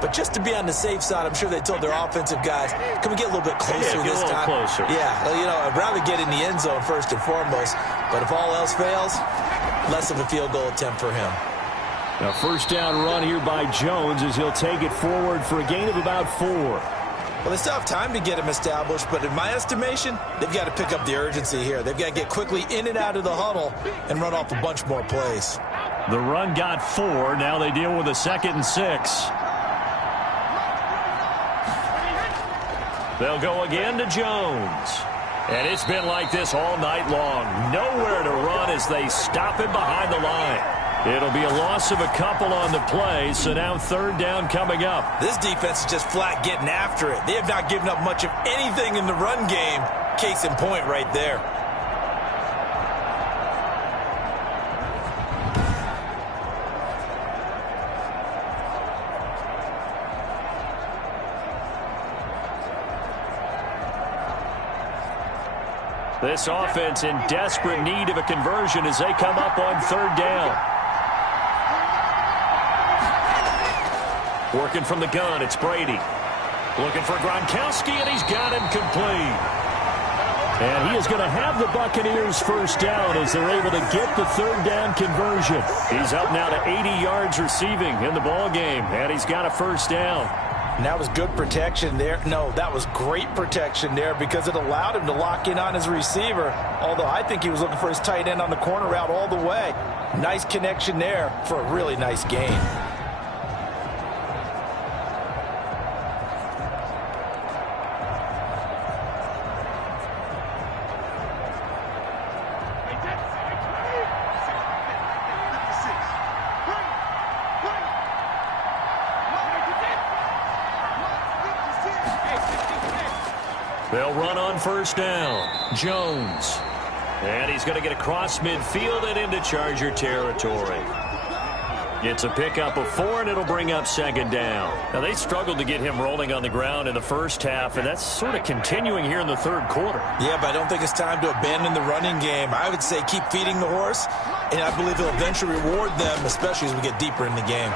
But just to be on the safe side, I'm sure they told their offensive guys, can we get a little bit closer this time? Closer. Yeah, you know, I'd rather get in the end zone first and foremost. But if all else fails, less of a field goal attempt for him. A first down run here by Jones as he'll take it forward for a gain of about 4. Well, they still have time to get him established, but in my estimation, they've got to pick up the urgency here. They've got to get quickly in and out of the huddle and run off a bunch more plays. The run got 4. Now they deal with a 2nd and 6. They'll go again to Jones. And it's been like this all night long. Nowhere to run as they stop him behind the line. It'll be a loss of a couple on the play, so now third down coming up. This defense is just flat getting after it. They have not given up much of anything in the run game. Case in point right there. This offense in desperate need of a conversion as they come up on third down. Working from the gun, it's Brady. Looking for Gronkowski, and he's got him complete. And he is going to have the Buccaneers first down as they're able to get the third down conversion. He's up now to 80 yards receiving in the ballgame, and he's got a first down. And that was good protection there. No, that was great protection there because it allowed him to lock in on his receiver, although I think he was looking for his tight end on the corner route all the way. Nice connection there for a really nice gain. They'll run on first down. Jones. And he's going to get across midfield and into Charger territory. It's a pickup of 4, and it'll bring up second down. Now, they struggled to get him rolling on the ground in the first half, and that's sort of continuing here in the third quarter. Yeah, but I don't think it's time to abandon the running game. I would say keep feeding the horse, and I believe he'll eventually reward them, especially as we get deeper in the game.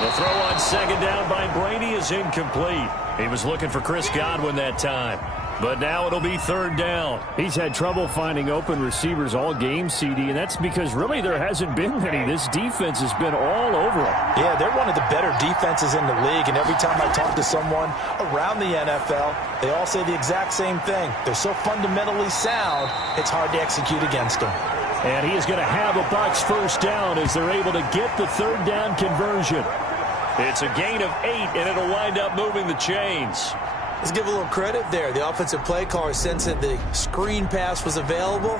The throw on second down by Brady is incomplete. He was looking for Chris Godwin that time. But now it'll be third down. He's had trouble finding open receivers all game, CD, and that's because really there hasn't been many. This defense has been all over him. Yeah, they're one of the better defenses in the league, and every time I talk to someone around the NFL, they all say the exact same thing. They're so fundamentally sound, it's hard to execute against them. And he is going to have a Bucs first down as they're able to get the third down conversion. It's a gain of 8, and it'll wind up moving the chains. Let's give a little credit there. The offensive play caller sensed that the screen pass was available.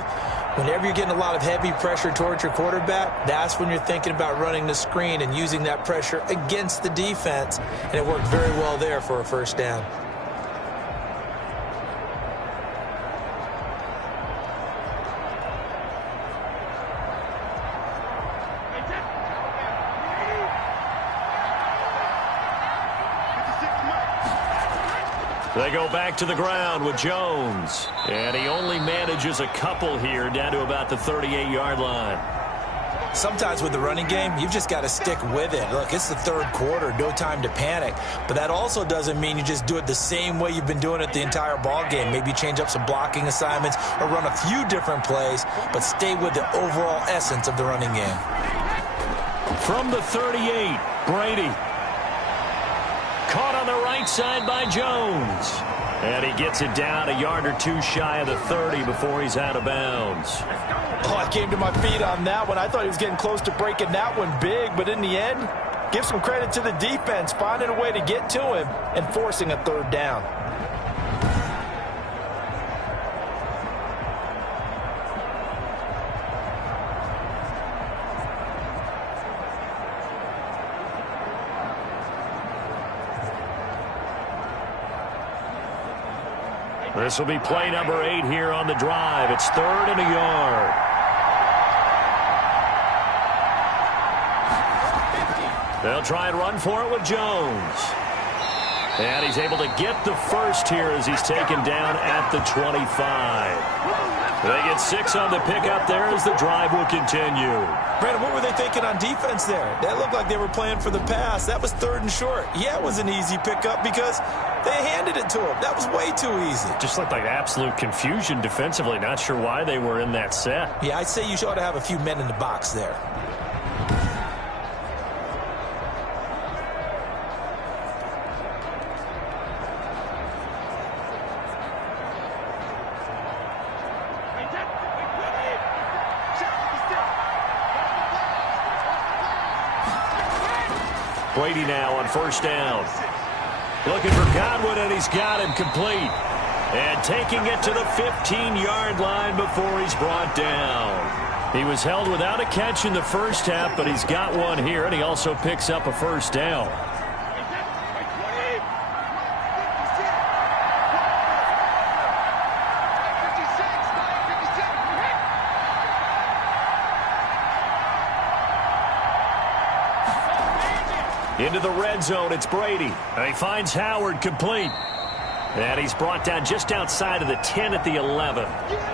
Whenever you're getting a lot of heavy pressure towards your quarterback, that's when you're thinking about running the screen and using that pressure against the defense. And it worked very well there for a first down. They go back to the ground with Jones. And he only manages a couple here down to about the 38-yard line. Sometimes with the running game, you've just got to stick with it. Look, it's the third quarter, no time to panic. But that also doesn't mean you just do it the same way you've been doing it the entire ball game. Maybe change up some blocking assignments or run a few different plays, but stay with the overall essence of the running game. From the 38, Brady. Caught on the right side by Jones. And he gets it down a yard or two shy of the 30 before he's out of bounds. Oh, I came to my feet on that one. I thought he was getting close to breaking that one big, but in the end, give some credit to the defense, finding a way to get to him and forcing a third down. This will be play number 8 here on the drive. It's 3rd and a yard. They'll try and run for it with Jones. And he's able to get the first here as he's taken down at the 25. They get 6 on the pickup there as the drive will continue. Brandon, what were they thinking on defense there? That looked like they were playing for the pass. That was 3rd and short. Yeah, it was an easy pickup because they handed it to him. That was way too easy. Just looked like absolute confusion defensively. Not sure why they were in that set. Yeah, I'd say you ought to have a few men in the box there. Brady now on 1st down. Looking for Godwin, and he's got him complete. And taking it to the 15-yard line before he's brought down. He was held without a catch in the first half, but he's got one here, and he also picks up a 1st down. Into the red zone, it's Brady. And he finds Howard complete. And he's brought down just outside of the 10 at the 11.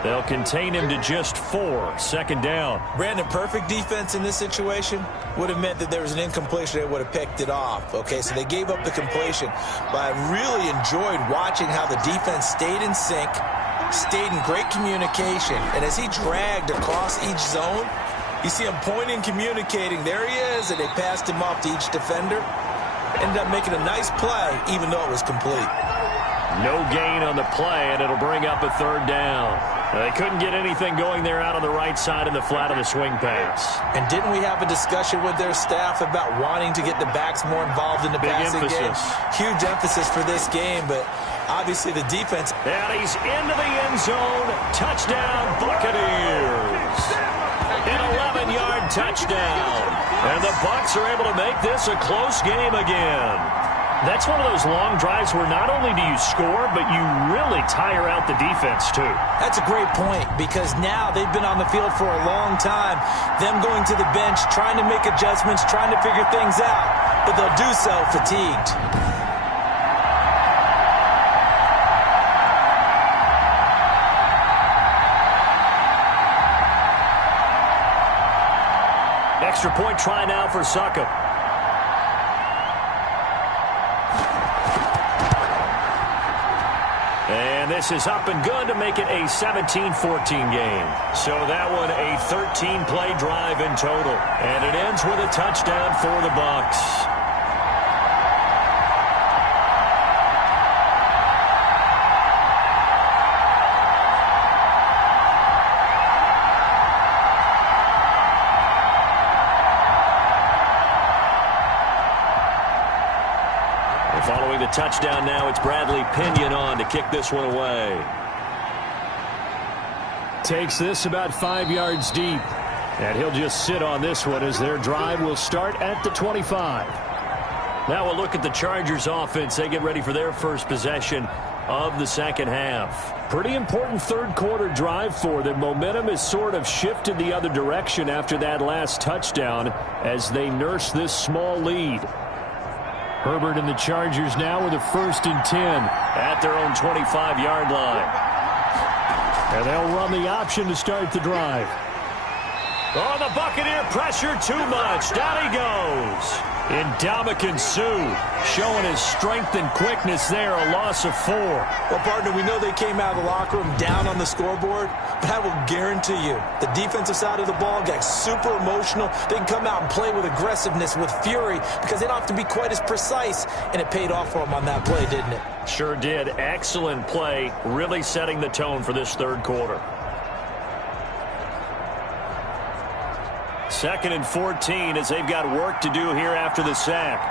They'll contain him to just 4. 2nd down. Brandon, perfect defense in this situation would have meant that there was an incompletion. They would have picked it off. Okay, so they gave up the completion. But I really enjoyed watching how the defense stayed in sync, stayed in great communication. And as he dragged across each zone, you see him pointing, communicating. There he is, and they passed him off to each defender. Ended up making a nice play, even though it was complete. No gain on the play, and it'll bring up a 3rd down. They couldn't get anything going there out on the right side of the flat of the swing pass. And didn't we have a discussion with their staff about wanting to get the backs more involved in the passing game? Huge emphasis for this game, but obviously the defense. And he's into the end zone. Touchdown, Buccaneers. An 11-yard touchdown. And the Bucs are able to make this a close game again. That's one of those long drives where not only do you score, but you really tire out the defense, too. That's a great point, because now they've been on the field for a long time. Them going to the bench, trying to make adjustments, trying to figure things out, but they'll do so fatigued. Extra point try now for Succop. And this is up and good to make it a 17-14 game. So that one a 13-play drive in total. And it ends with a touchdown for the Bucs. Following the touchdown now, it's Bradley Pinion on to kick this one away. Takes this about 5 yards deep. And he'll just sit on this one as their drive will start at the 25. Now we'll look at the Chargers offense. They get ready for their first possession of the second half. Pretty important third quarter drive for them. Momentum has sort of shifted the other direction after that last touchdown as they nurse this small lead. Herbert and the Chargers now with a 1st and 10 at their own 25-yard line. And they'll run the option to start the drive. Oh, the Buccaneer pressure too much. Down he goes. Ndamukong Suh showing his strength and quickness there, a loss of 4. Well, partner, we know they came out of the locker room down on the scoreboard, but I will guarantee you the defensive side of the ball got super emotional. They can come out and play with aggressiveness, with fury, because they don't have to be quite as precise, and it paid off for them on that play, didn't it? Sure did. Excellent play, really setting the tone for this third quarter. 2nd and 14 as they've got work to do here after the sack.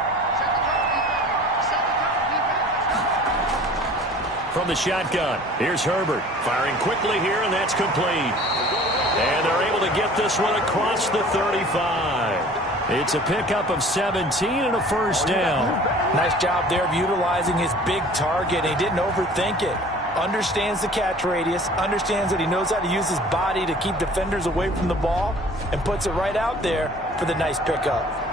From the shotgun, here's Herbert. Firing quickly here, and that's complete. And they're able to get this one across the 35. It's a pickup of 17 and a 1st down. Nice job there of utilizing his big target. He didn't overthink it. understands the catch radius, understands that he knows how to use his body to keep defenders away from the ball, and puts it right out there for the nice pickup.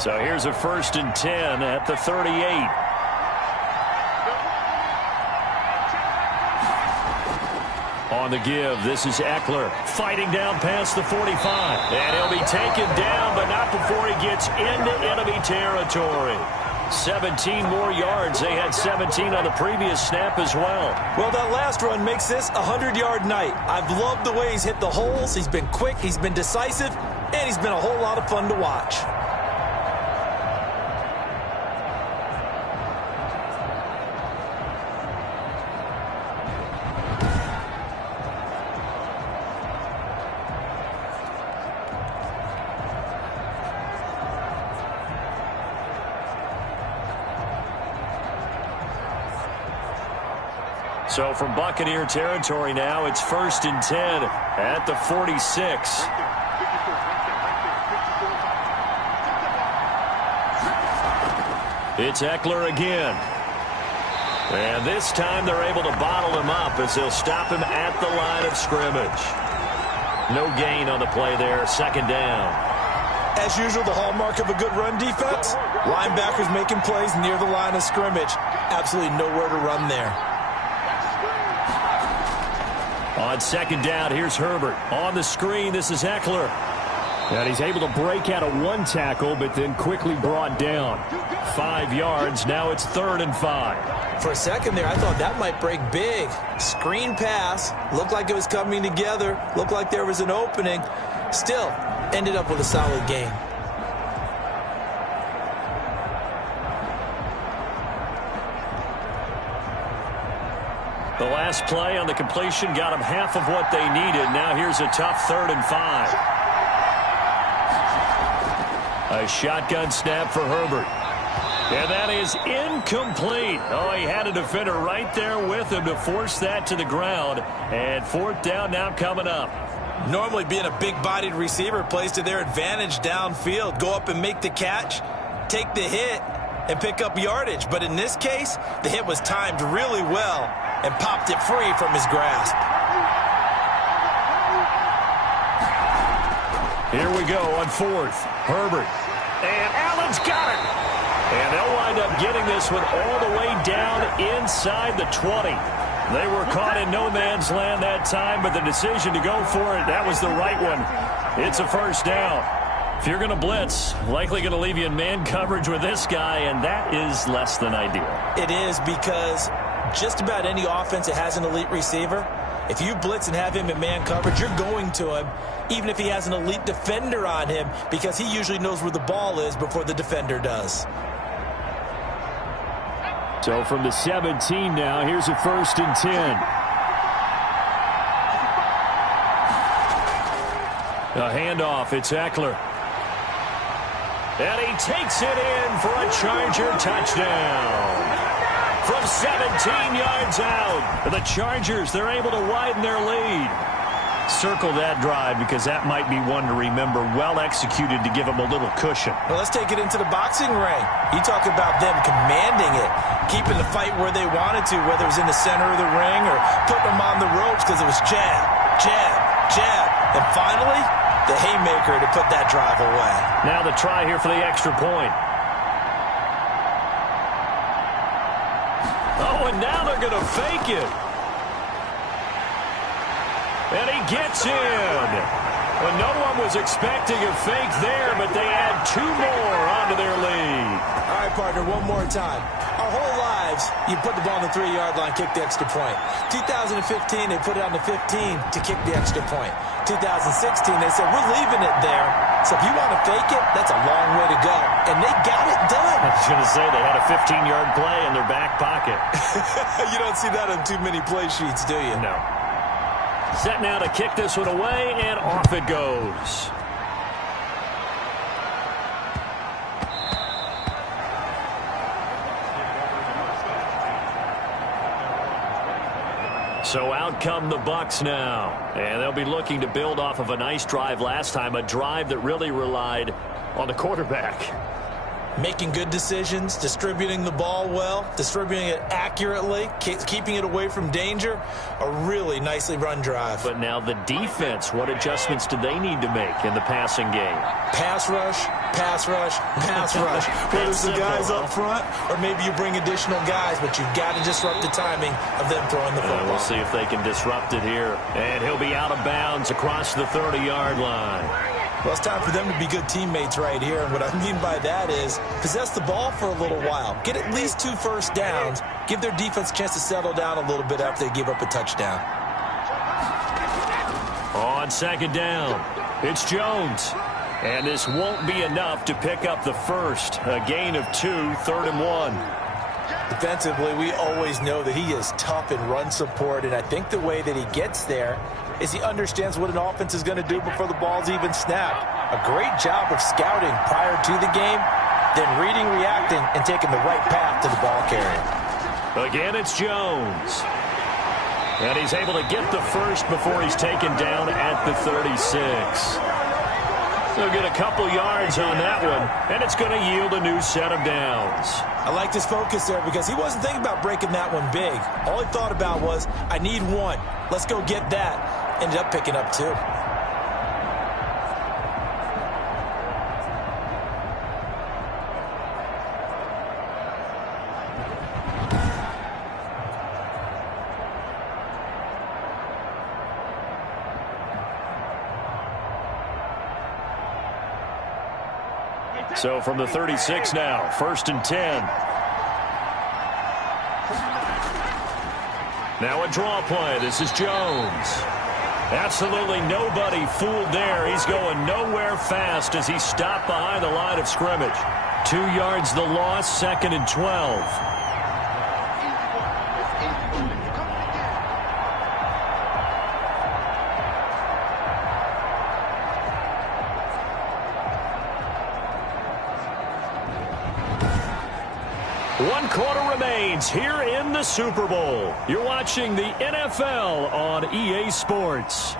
So here's a 1st and 10 at the 38. On the give, this is Eckler fighting down past the 45. And he'll be taken down, but not before he gets into enemy territory. 17 more yards. They had 17 on the previous snap as well. Well, that last run makes this a 100-yard night. I've loved the way he's hit the holes. He's been quick, he's been decisive, and he's been a whole lot of fun to watch. So from Buccaneer territory now, it's 1st and 10 at the 46. It's Eckler again. And this time they're able to bottle him up as they'll stop him at the line of scrimmage. No gain on the play there, 2nd down. As usual, the hallmark of a good run defense, linebackers making plays near the line of scrimmage. Absolutely nowhere to run there. On 2nd down, here's Herbert. On the screen, this is Eckler. And he's able to break out of one tackle, but then quickly brought down. 5 yards, now it's 3rd and 5. For a second there, I thought that might break big. Screen pass, looked like it was coming together, looked like there was an opening. Still, ended up with a solid gain. The last play on the completion got them half of what they needed. Now here's a tough 3rd and 5. A shotgun snap for Herbert. And that is incomplete. Oh, he had a defender right there with him to force that to the ground. And 4th down now coming up. Normally being a big-bodied receiver plays to their advantage downfield. Go up and make the catch, take the hit, and pick up yardage. But in this case, the hit was timed really well and popped it free from his grasp. Here we go on 4th. Herbert. And Allen's got it. And they'll wind up getting this one all the way down inside the 20. They were caught in no man's land that time, but the decision to go for it, that was the right one. It's a 1st down. If you're going to blitz, likely going to leave you in man coverage with this guy, and that is less than ideal. It is, because just about any offense that has an elite receiver, if you blitz and have him in man coverage, you're going to him, even if he has an elite defender on him, because he usually knows where the ball is before the defender does. So from the 17 now, here's a 1st and 10. A handoff, it's Eckler. And he takes it in for a Charger touchdown. From 17 yards out, the Chargers, they're able to widen their lead. Circle that drive, because that might be one to remember. Well executed to give them a little cushion. Well, let's take it into the boxing ring. You talk about them commanding it, keeping the fight where they wanted to, whether it was in the center of the ring or putting them on the ropes, because it was jab, jab, jab. And finally, the haymaker to put that drive away. Now the try here for the extra point. Oh, and now they're going to fake it. And he gets in. Well, no one was expecting a fake there, but they add 2 more onto their lead. All right, partner, one more time. Our whole lives, you put the ball on the 3-yard line, kick the extra point. 2015, they put it on the 15 to kick the extra point. 2016, they said, we're leaving it there. So if you want to fake it, that's a long way to go. And they got it done. I was going to say, they had a 15-yard play in their back pocket. You don't see that on too many play sheets, do you? No. Set now to kick this one away, and off it goes. So out come the Bucs now. And they'll be looking to build off of a nice drive last time, a drive that really relied on the quarterback. Making good decisions, distributing the ball well, distributing it accurately, keeping it away from danger. A really nicely run drive. But now the defense, what adjustments do they need to make in the passing game? Pass rush, pass rush, pass rush. Whether it's the guys up front or maybe you bring additional guys, but you've got to disrupt the timing of them throwing the football. We'll see if they can disrupt it here. And he'll be out of bounds across the 30-yard line. Well, it's time for them to be good teammates right here. And what I mean by that is possess the ball for a little while. Get at least 2 first downs. Give their defense a chance to settle down a little bit after they give up a touchdown. On second down, it's Jones. And this won't be enough to pick up the first. A gain of 2, 3rd and 1. Defensively, we always know that he is tough in run support. And I think the way that he gets there is he understands what an offense is going to do before the ball's even snapped. A great job of scouting prior to the game, then reading, reacting, and taking the right path to the ball carrier. Again, it's Jones. And he's able to get the first before he's taken down at the 36. They'll get a couple yards on that one, and it's going to yield a new set of downs. I like his focus there because he wasn't thinking about breaking that one big. All he thought about was, I need 1. Let's go get that. Ended up picking up 2. So from the 36 now, 1st and 10. Now a draw play. This is Jones. Absolutely nobody fooled there. He's going nowhere fast as he's stopped behind the line of scrimmage. 2 yards the loss, 2nd and 12. One quarter remains here in the Super Bowl. You're watching the NFL on EA Sports.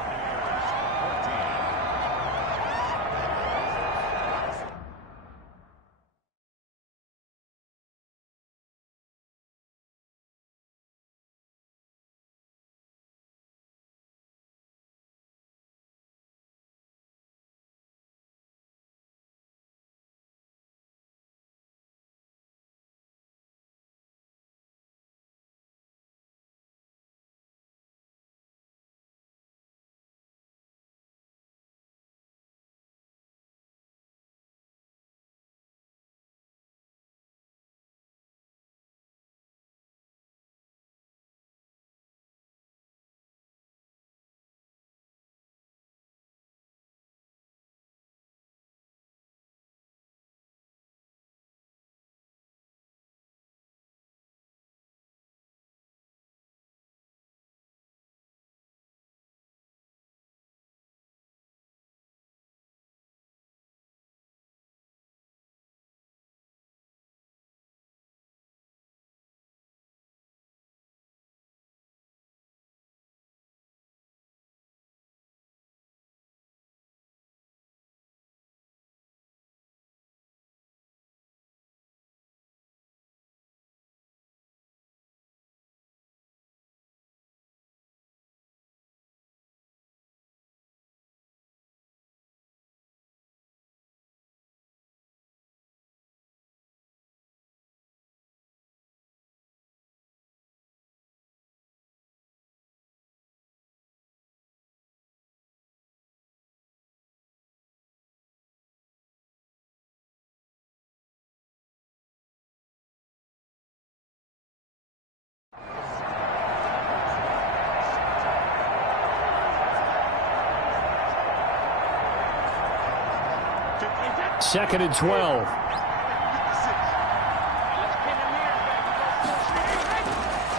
Second and 12.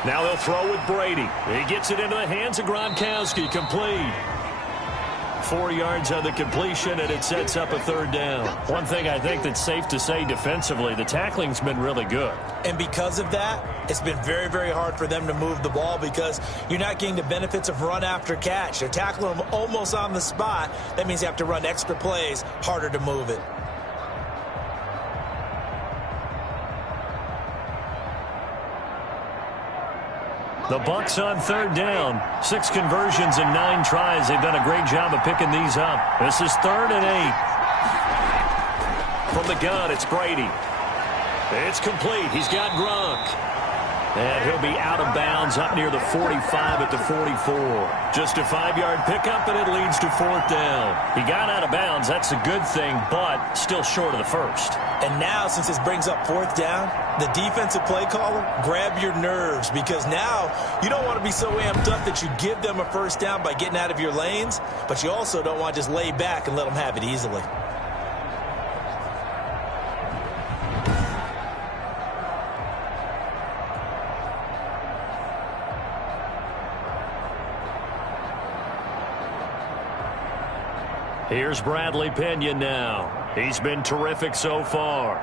Now they'll throw with Brady. He gets it into the hands of Gronkowski, complete. 4 yards on the completion, and it sets up a third down. One thing I think that's safe to say defensively, the tackling's been really good. And because of that, it's been very, very hard for them to move the ball because you're not getting the benefits of run after catch. They're tackling them almost on the spot. That means you have to run extra plays, harder to move it. The Bucs on third down. 6 conversions and 9 tries. They've done a great job of picking these up. This is 3rd and 8. From the gun, it's Brady. It's complete. He's got Gronk. And he'll be out of bounds up near the 45 at the 44. Just a 5-yard pickup, and it leads to 4th down. He got out of bounds. That's a good thing, but still short of the first. And now, since this brings up 4th down, the defensive play caller, grab your nerves, because now you don't want to be so amped up that you give them a first down by getting out of your lanes, but you also don't want to just lay back and let them have it easily. Here's Bradley Pena now. He's been terrific so far.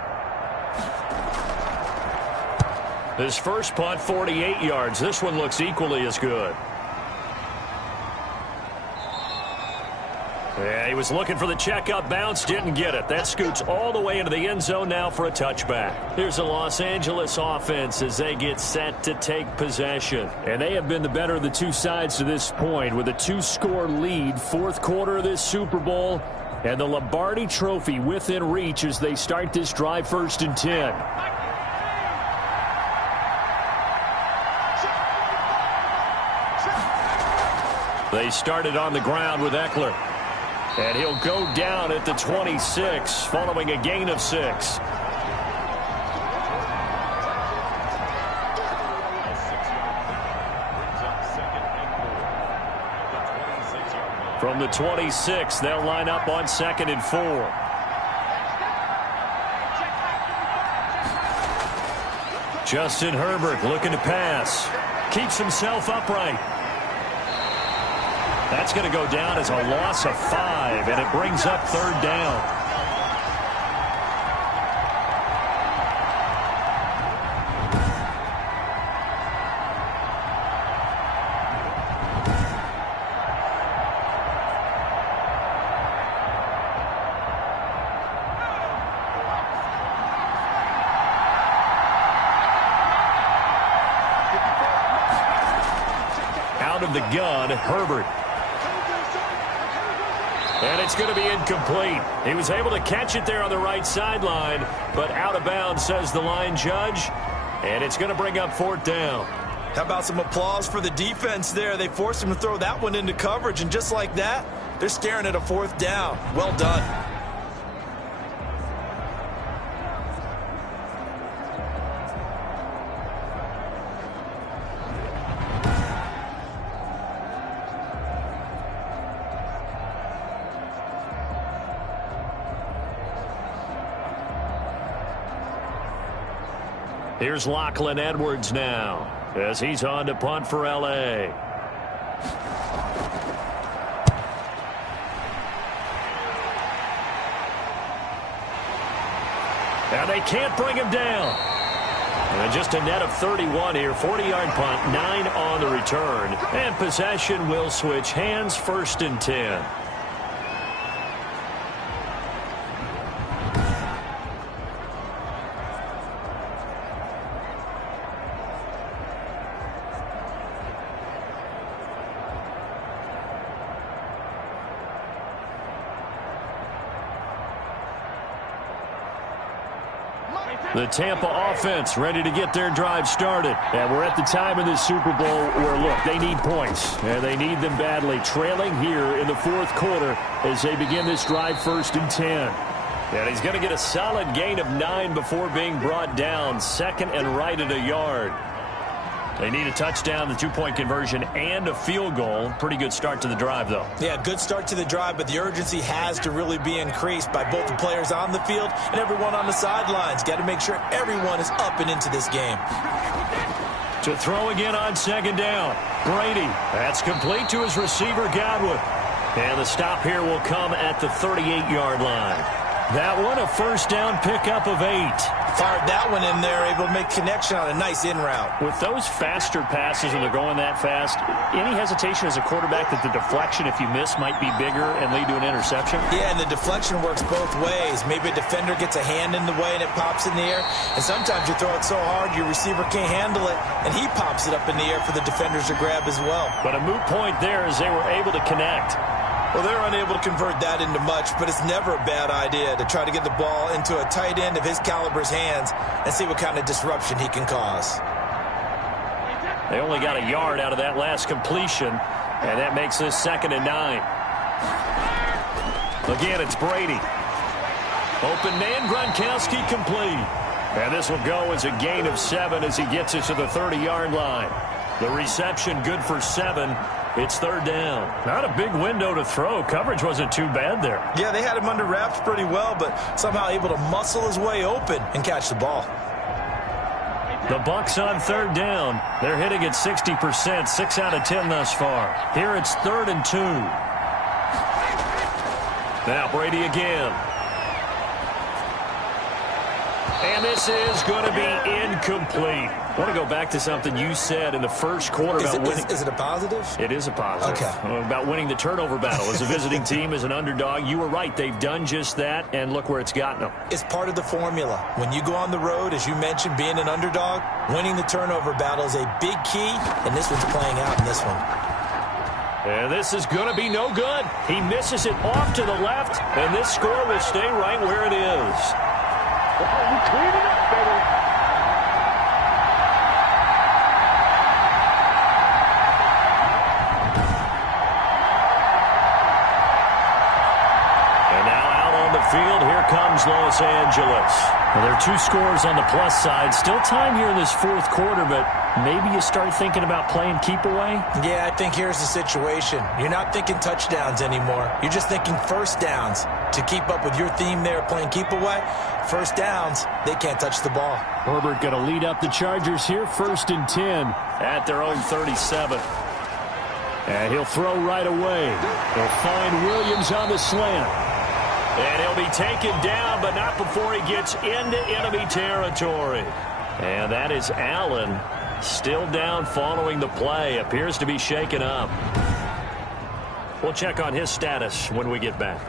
His first punt, 48 yards. This one looks equally as good. Yeah, he was looking for the checkup bounce, didn't get it. That scoots all the way into the end zone now for a touchback. Here's the Los Angeles offense as they get set to take possession. And they have been the better of the two sides to this point with a 2-score lead, 4th quarter of this Super Bowl, and the Lombardi Trophy within reach as they start this drive 1st and 10. They started on the ground with Eckler. And he'll go down at the 26 following a gain of 6. From the 26, they'll line up on 2nd and 4. Justin Herbert looking to pass. Keeps himself upright. That's going to go down as a loss of 5, and it brings up 3rd down. Out of the gun, Herbert. And it's going to be incomplete. He was able to catch it there on the right sideline, but out of bounds, says the line judge. And it's going to bring up 4th down. How about some applause for the defense there? They forced him to throw that one into coverage, and just like that, they're staring at a 4th down. Well done. Here's Lachlan Edwards now as he's on to punt for L.A. And they can't bring him down. And just a net of 31 here. 40-yard punt, 9 on the return. And possession will switch hands, 1st and 10. The Tampa offense ready to get their drive started. And we're at the time in this Super Bowl where, look, they need points. And they need them badly. Trailing here in the 4th quarter as they begin this drive 1st and 10. And he's going to get a solid gain of 9 before being brought down. 2nd and right at a yard. They need a touchdown, the 2-point conversion, and a field goal. Pretty good start to the drive, though. Yeah, good start to the drive, but the urgency has to really be increased by both the players on the field and everyone on the sidelines. Got to make sure everyone is up and into this game. To throw again on 2nd down. Brady. That's complete to his receiver, Godwin. And the stop here will come at the 38-yard line. That one, a first down pickup of 8. Fired that one in there, able to make connection on a nice in route. With those faster passes when they're going that fast, any hesitation as a quarterback that the deflection, if you miss, might be bigger and lead to an interception? Yeah, and the deflection works both ways. Maybe a defender gets a hand in the way and it pops in the air. And sometimes you throw it so hard your receiver can't handle it, and he pops it up in the air for the defenders to grab as well. But a moot point there as they were able to connect. Well, they're unable to convert that into much, but it's never a bad idea to try to get the ball into a tight end of his caliber's hands and see what kind of disruption he can cause. They only got a yard out of that last completion, and that makes this 2nd and 9. Again, it's Brady. Open man, Gronkowski complete. And this will go as a gain of 7 as he gets it to the 30-yard line. The reception good for 7. It's 3rd down. Not a big window to throw. Coverage wasn't too bad there. Yeah, they had him under wraps pretty well, but somehow able to muscle his way open and catch the ball. The Bucs on 3rd down. They're hitting at 60%, 6 out of 10 thus far. Here it's 3rd and 2. Now Brady again. And this is going to be incomplete. I want to go back to something you said in the first quarter about winning. Is it a positive? It is a positive. Okay. About winning the turnover battle. As a visiting team, as an underdog, you were right. They've done just that, and look where it's gotten them. It's part of the formula. When you go on the road, as you mentioned, being an underdog, winning the turnover battle is a big key, and this one's playing out in this one. And this is going to be no good. He misses it off to the left, and this score will stay right where it is. We cleaned it up, baby. Field, here comes Los Angeles. Well, there are 2 scores on the plus side. Still time here in this 4th quarter, but maybe you start thinking about playing keep away? Yeah, I think here's the situation. You're not thinking touchdowns anymore. You're just thinking first downs. To keep up with your theme there, playing keep away, first downs, they can't touch the ball. Herbert going to lead up the Chargers here, 1st and 10. At their own 37. And he'll throw right away. They'll find Williams on the slant. And he'll be taken down, but not before he gets into enemy territory. And that is Allen, still down following the play. Appears to be shaken up. We'll check on his status when we get back.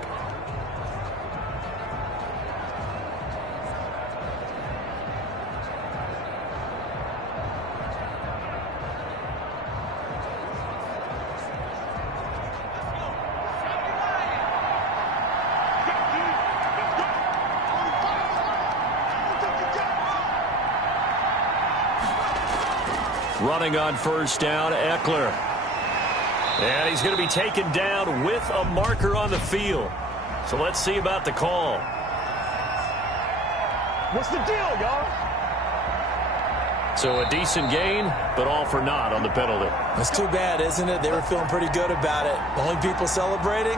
Running on first down, Eckler. And he's going to be taken down with a marker on the field. So let's see about the call. What's the deal, y'all? So a decent gain, but all for naught on the penalty. That's too bad, isn't it? They were feeling pretty good about it. The only people celebrating,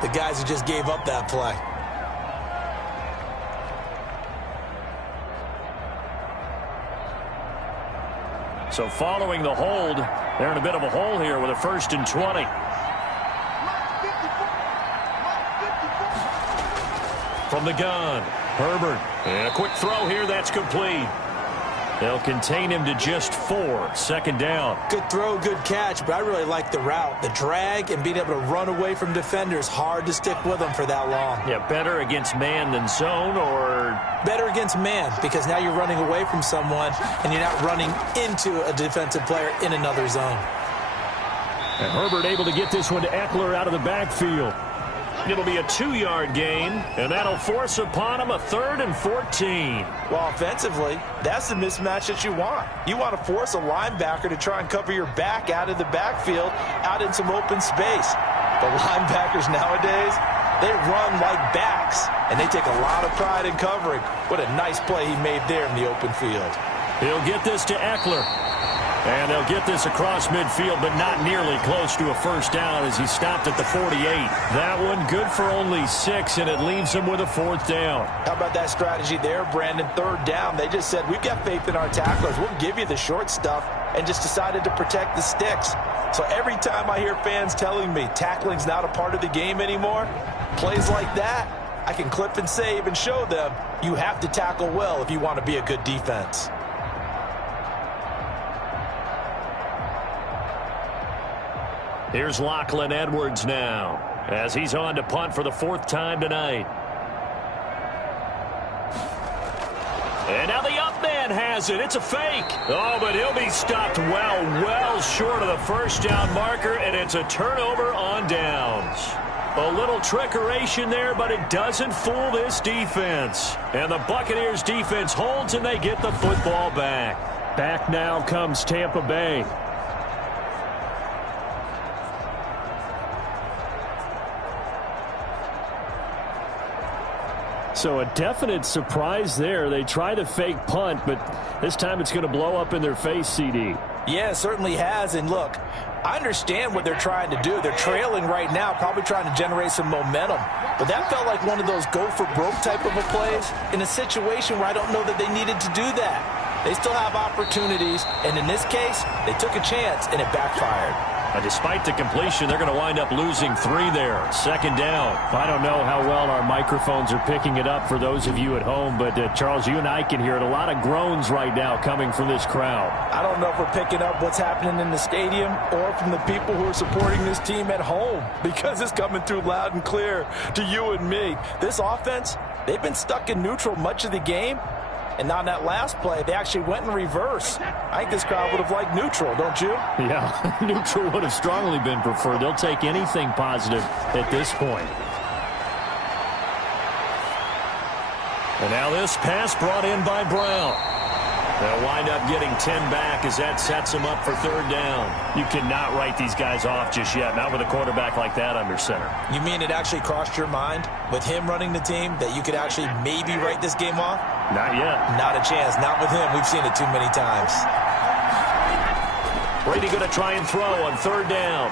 the guys who just gave up that play. So following the hold, they're in a bit of a hole here with a 1st and 20. From the gun, Herbert. And a quick throw here, that's complete. They'll contain him to just 4, 2nd down. Good throw, good catch, but I really like the route. The drag and being able to run away from defenders, hard to stick with them for that long. Yeah, better against man than zone, or? Better against man, because now you're running away from someone and you're not running into a defensive player in another zone. And Herbert able to get this one to Eckler out of the backfield. It'll be a 2-yard gain, and that'll force upon him a 3rd and 14. Well, offensively, that's the mismatch that you want. You want to force a linebacker to try and cover your back out of the backfield, out in some open space. The linebackers nowadays, they run like backs, and they take a lot of pride in covering. What a nice play he made there in the open field. He'll get this to Eckler. And they'll get this across midfield, but not nearly close to a first down as he stopped at the 48. That one good for only 6, and it leaves him with a 4th down. How about that strategy there, Brandon? 3rd down. They just said, we've got faith in our tacklers. We'll give you the short stuff, and just decided to protect the sticks. So every time I hear fans telling me tackling's not a part of the game anymore, plays like that, I can clip and save and show them you have to tackle well if you want to be a good defense. Here's Lachlan Edwards now, as he's on to punt for the 4th time tonight. And now the up man has it. It's a fake. Oh, but he'll be stopped well short of the first down marker, and it's a turnover on downs. A little trickeration there, but it doesn't fool this defense. And the Buccaneers defense holds, and they get the football back. Back now comes Tampa Bay. So a definite surprise there. They try to fake punt, but this time it's going to blow up in their face, CD. Yeah, it certainly has. And look, I understand what they're trying to do. They're trailing right now, probably trying to generate some momentum. But that felt like one of those go-for-broke type of a plays in a situation where I don't know that they needed to do that. They still have opportunities, and in this case, they took a chance, and it backfired. Despite the completion, they're going to wind up losing 3 there. 2nd down. I don't know how well our microphones are picking it up for those of you at home, but Charles, you and I can hear it. A lot of groans right now coming from this crowd. I don't know if we're picking up what's happening in the stadium or from the people who are supporting this team at home, because it's coming through loud and clear to you and me. This offense, they've been stuck in neutral much of the game. And on that last play, they actually went in reverse. I think this crowd would have liked neutral, don't you? Yeah, neutral would have strongly been preferred. They'll take anything positive at this point. And now this pass brought in by Brown. They'll wind up getting 10 back as that sets them up for 3rd down. You cannot write these guys off just yet, not with a quarterback like that under center. You mean it actually crossed your mind with him running the team that you could actually maybe write this game off? Not yet. Not a chance. Not with him. We've seen it too many times. Brady going to try and throw on 3rd down.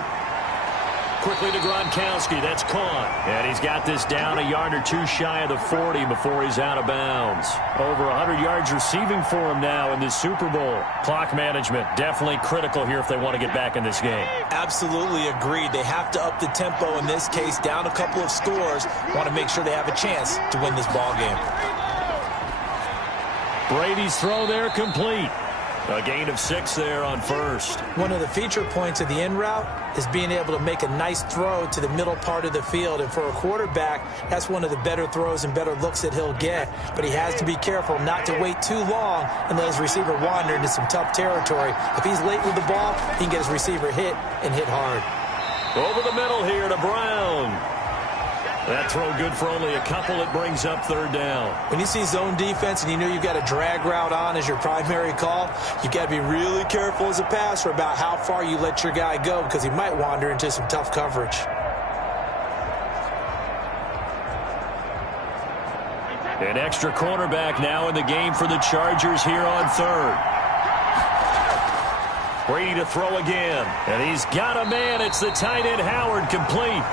Quickly to Gronkowski. That's caught. And he's got this down a yard or 2 shy of the 40 before he's out of bounds. Over 100 yards receiving for him now in this Super Bowl. Clock management definitely critical here if they want to get back in this game. Absolutely agreed. They have to up the tempo in this case, down a couple of scores. Want to make sure they have a chance to win this ball game. Brady's throw there complete. A gain of 6 there on 1st. One of the feature points of the in route is being able to make a nice throw to the middle part of the field. And for a quarterback, that's one of the better throws and better looks that he'll get. But he has to be careful not to wait too long and let his receiver wander into some tough territory. If he's late with the ball, he can get his receiver hit and hit hard. Over the middle here to Brown. That throw good for only a couple. It brings up 3rd down. When you see zone defense and you know you've got a drag route on as your primary call, you've got to be really careful as a passer about how far you let your guy go, because he might wander into some tough coverage. An extra cornerback now in the game for the Chargers here on 3rd. Brady to throw again. And he's got a man. It's the tight end Howard, complete.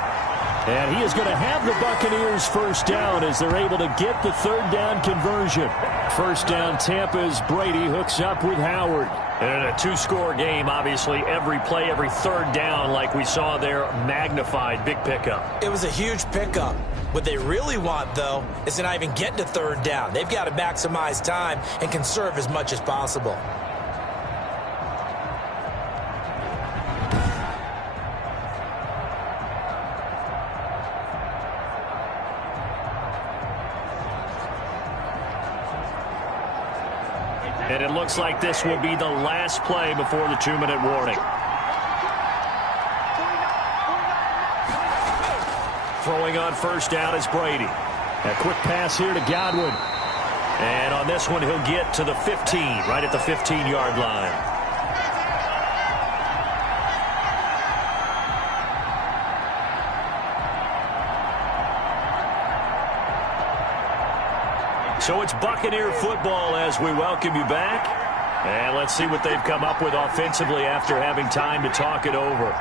And he is going to have the Buccaneers 1st down as they're able to get the 3rd down conversion. 1st down Tampa as Brady hooks up with Howard. And in a 2-score game, obviously, every play, every 3rd down, like we saw there, magnified. Big pickup. It was a huge pickup. What they really want, though, is to not even get to 3rd down. They've got to maximize time and conserve as much as possible. And it looks like this will be the last play before the 2-minute warning. Throwing on 1st down is Brady. A quick pass here to Godwin. And on this one, he'll get to the 15, right at the 15-yard line. So it's Buccaneer football as we welcome you back. And let's see what they've come up with offensively after having time to talk it over.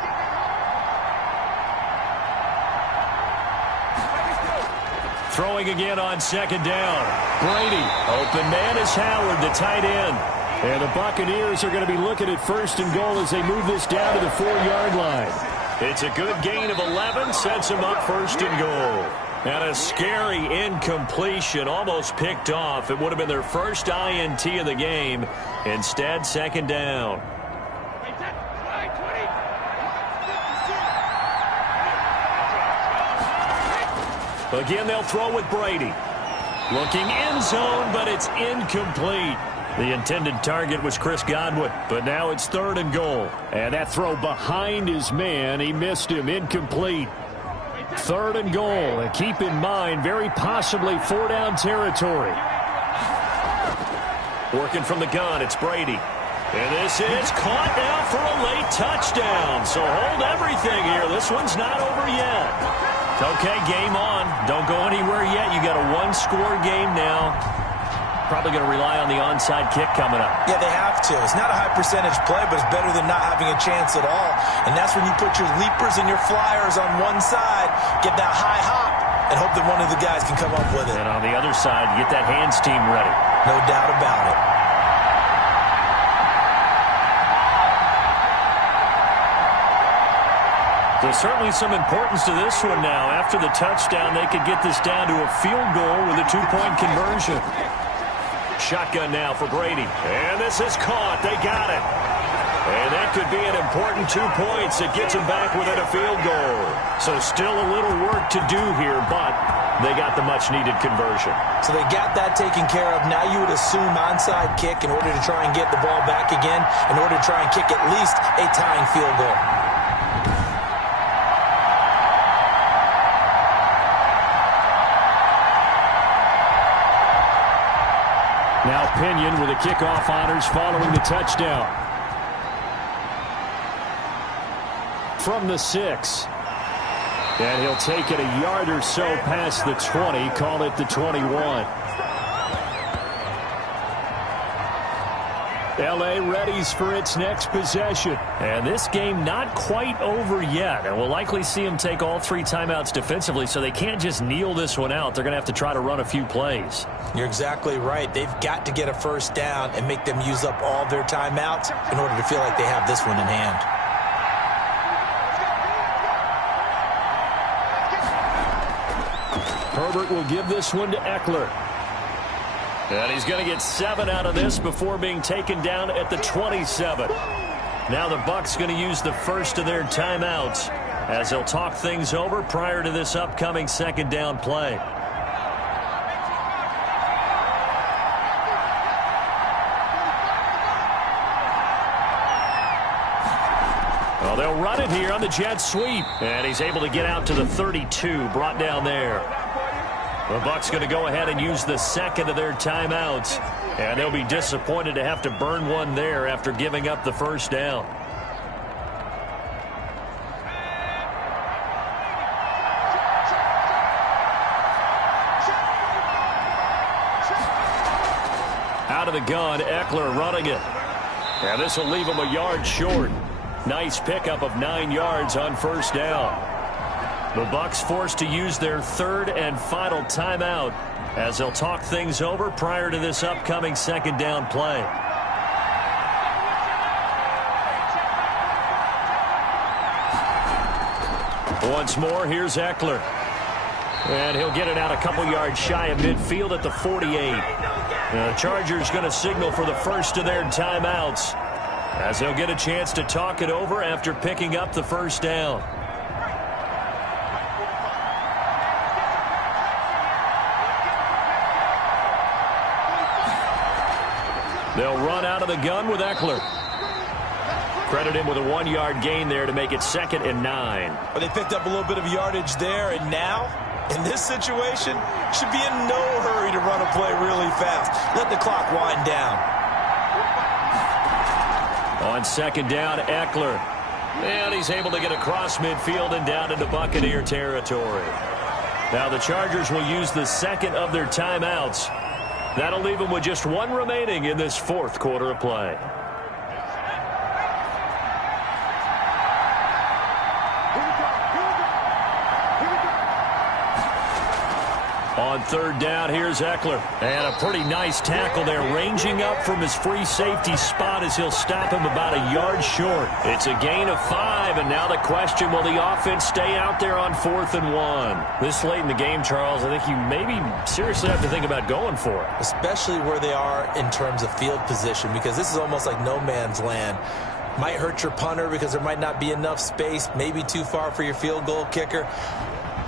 Throwing again on 2nd down. Brady. Open man is Howard, the tight end. And the Buccaneers are going to be looking at 1st and goal as they move this down to the 4-yard line. It's a good gain of 11, sets them up 1st and goal. And a scary incompletion, almost picked off. It would have been their first INT of the game. Instead, 2nd down. Again, they'll throw with Brady. Looking end zone, but it's incomplete. The intended target was Chris Godwin, but now it's 3rd and goal. And that throw behind his man, he missed him, incomplete. 3rd and goal, and keep in mind, very possibly 4-down territory. Working from the gun, it's Brady. And this is caught now for a late touchdown. So hold everything here. This one's not over yet. Okay, game on. Don't go anywhere yet. You got a 1-score game now. Probably going to rely on the onside kick coming up. Yeah, they have to. It's not a high percentage play, but it's better than not having a chance at all. And that's when you put your leapers and your flyers on one side, get that high hop, and hope that one of the guys can come up with it. And on the other side, get that hands team ready. No doubt about it. There's certainly some importance to this one now. After the touchdown, they could get this down to a field goal with a 2-point conversion. Shotgun now for Brady. And this is caught. They got it. And that could be an important 2 points. It gets them back within a field goal. So still a little work to do here, but they got the much-needed conversion. So they got that taken care of. Now you would assume onside kick in order to try and get the ball back again, in order to try and kick at least a tying field goal. Now Pinion with the kickoff honors following the touchdown. From the 6. And he'll take it a yard or so past the 20, call it the 21. L.A. readies for its next possession. And this game not quite over yet. And we'll likely see them take all 3 timeouts defensively, so they can't just kneel this one out. They're going to have to try to run a few plays. You're exactly right. They've got to get a 1st down and make them use up all their timeouts in order to feel like they have this one in hand. Herbert will give this one to Eckler. And he's going to get 7 out of this before being taken down at the 27. Now the Bucs going to use the first of their timeouts as they'll talk things over prior to this upcoming 2nd down play. Well, they'll run it here on the jet sweep. And he's able to get out to the 32, brought down there. The Bucs going to go ahead and use the 2nd of their timeouts. And they'll be disappointed to have to burn one there after giving up the 1st down. Out of the gun, Eckler running it. And this will leave him a yard short. Nice pickup of 9 yards on 1st down. The Bucs forced to use their 3rd and final timeout as they'll talk things over prior to this upcoming 2nd down play. Once more, here's Eckler. And he'll get it out a couple yards shy of midfield at the 48. The Chargers going to signal for the first of their timeouts as they'll get a chance to talk it over after picking up the 1st down. They'll run out of the gun with Eckler. Credit him with a 1-yard gain there to make it 2nd and 9. But they picked up a little bit of yardage there, and now, in this situation, should be in no hurry to run a play really fast. Let the clock wind down. On 2nd down, Eckler. And he's able to get across midfield and down into Buccaneer territory. Now the Chargers will use the 2nd of their timeouts. That'll leave them with just 1 remaining in this 4th quarter of play. On third down, here's Eckler. And a pretty nice tackle there, ranging up from his free safety spot as he'll stop him about a yard short. It's a gain of 5, and now the question, will the offense stay out there on 4th and 1? This late in the game, Charles, I think you maybe seriously have to think about going for it. Especially where they are in terms of field position, because this is almost like no man's land. Might hurt your punter because there might not be enough space, maybe too far for your field goal kicker.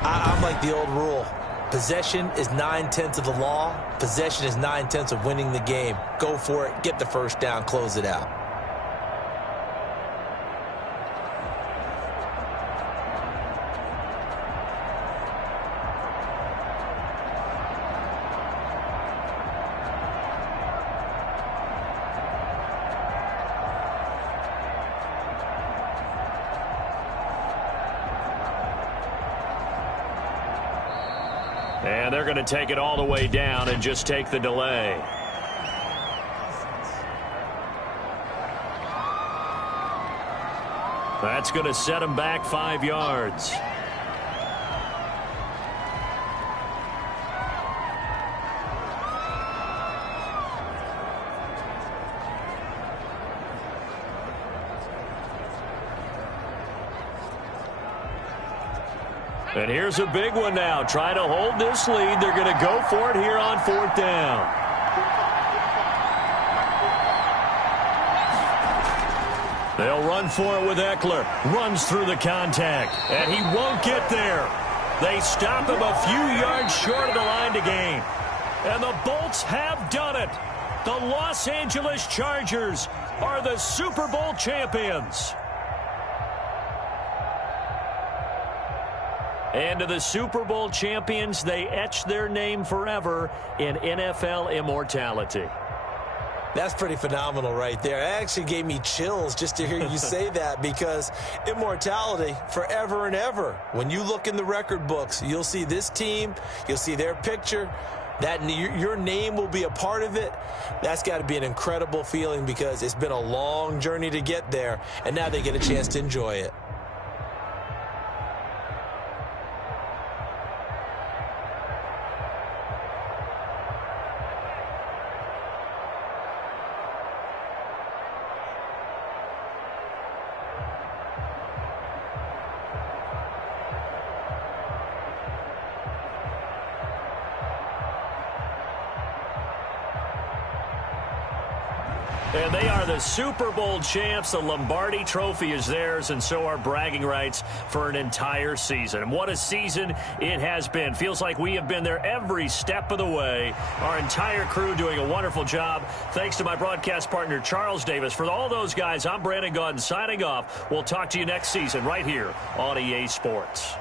I'm like the old rule. Possession is 9/10 of the law. Possession is 9/10 of winning the game. Go for it. Get the first down. Close it out. And they're going to take it all the way down and just take the delay. That's going to set them back 5 yards. And here's a big one now. Try to hold this lead. They're going to go for it here on 4th down. They'll run for it with Eckler. Runs through the contact. And he won't get there. They stop him a few yards short of the line to gain. And the Bolts have done it. The Los Angeles Chargers are the Super Bowl champions. And to the Super Bowl champions, they etch their name forever in NFL immortality. That's pretty phenomenal right there. It actually gave me chills just to hear you say that, because immortality forever and ever. When you look in the record books, you'll see this team, you'll see their picture, that your name will be a part of it. That's got to be an incredible feeling, because it's been a long journey to get there, and now they get a chance to enjoy it. And they are the Super Bowl champs. The Lombardi Trophy is theirs, and so are bragging rights for an entire season. And what a season it has been. Feels like we have been there every step of the way. Our entire crew doing a wonderful job. Thanks to my broadcast partner, Charles Davis. For all those guys, I'm Brandon Gaudin signing off. We'll talk to you next season right here on EA Sports.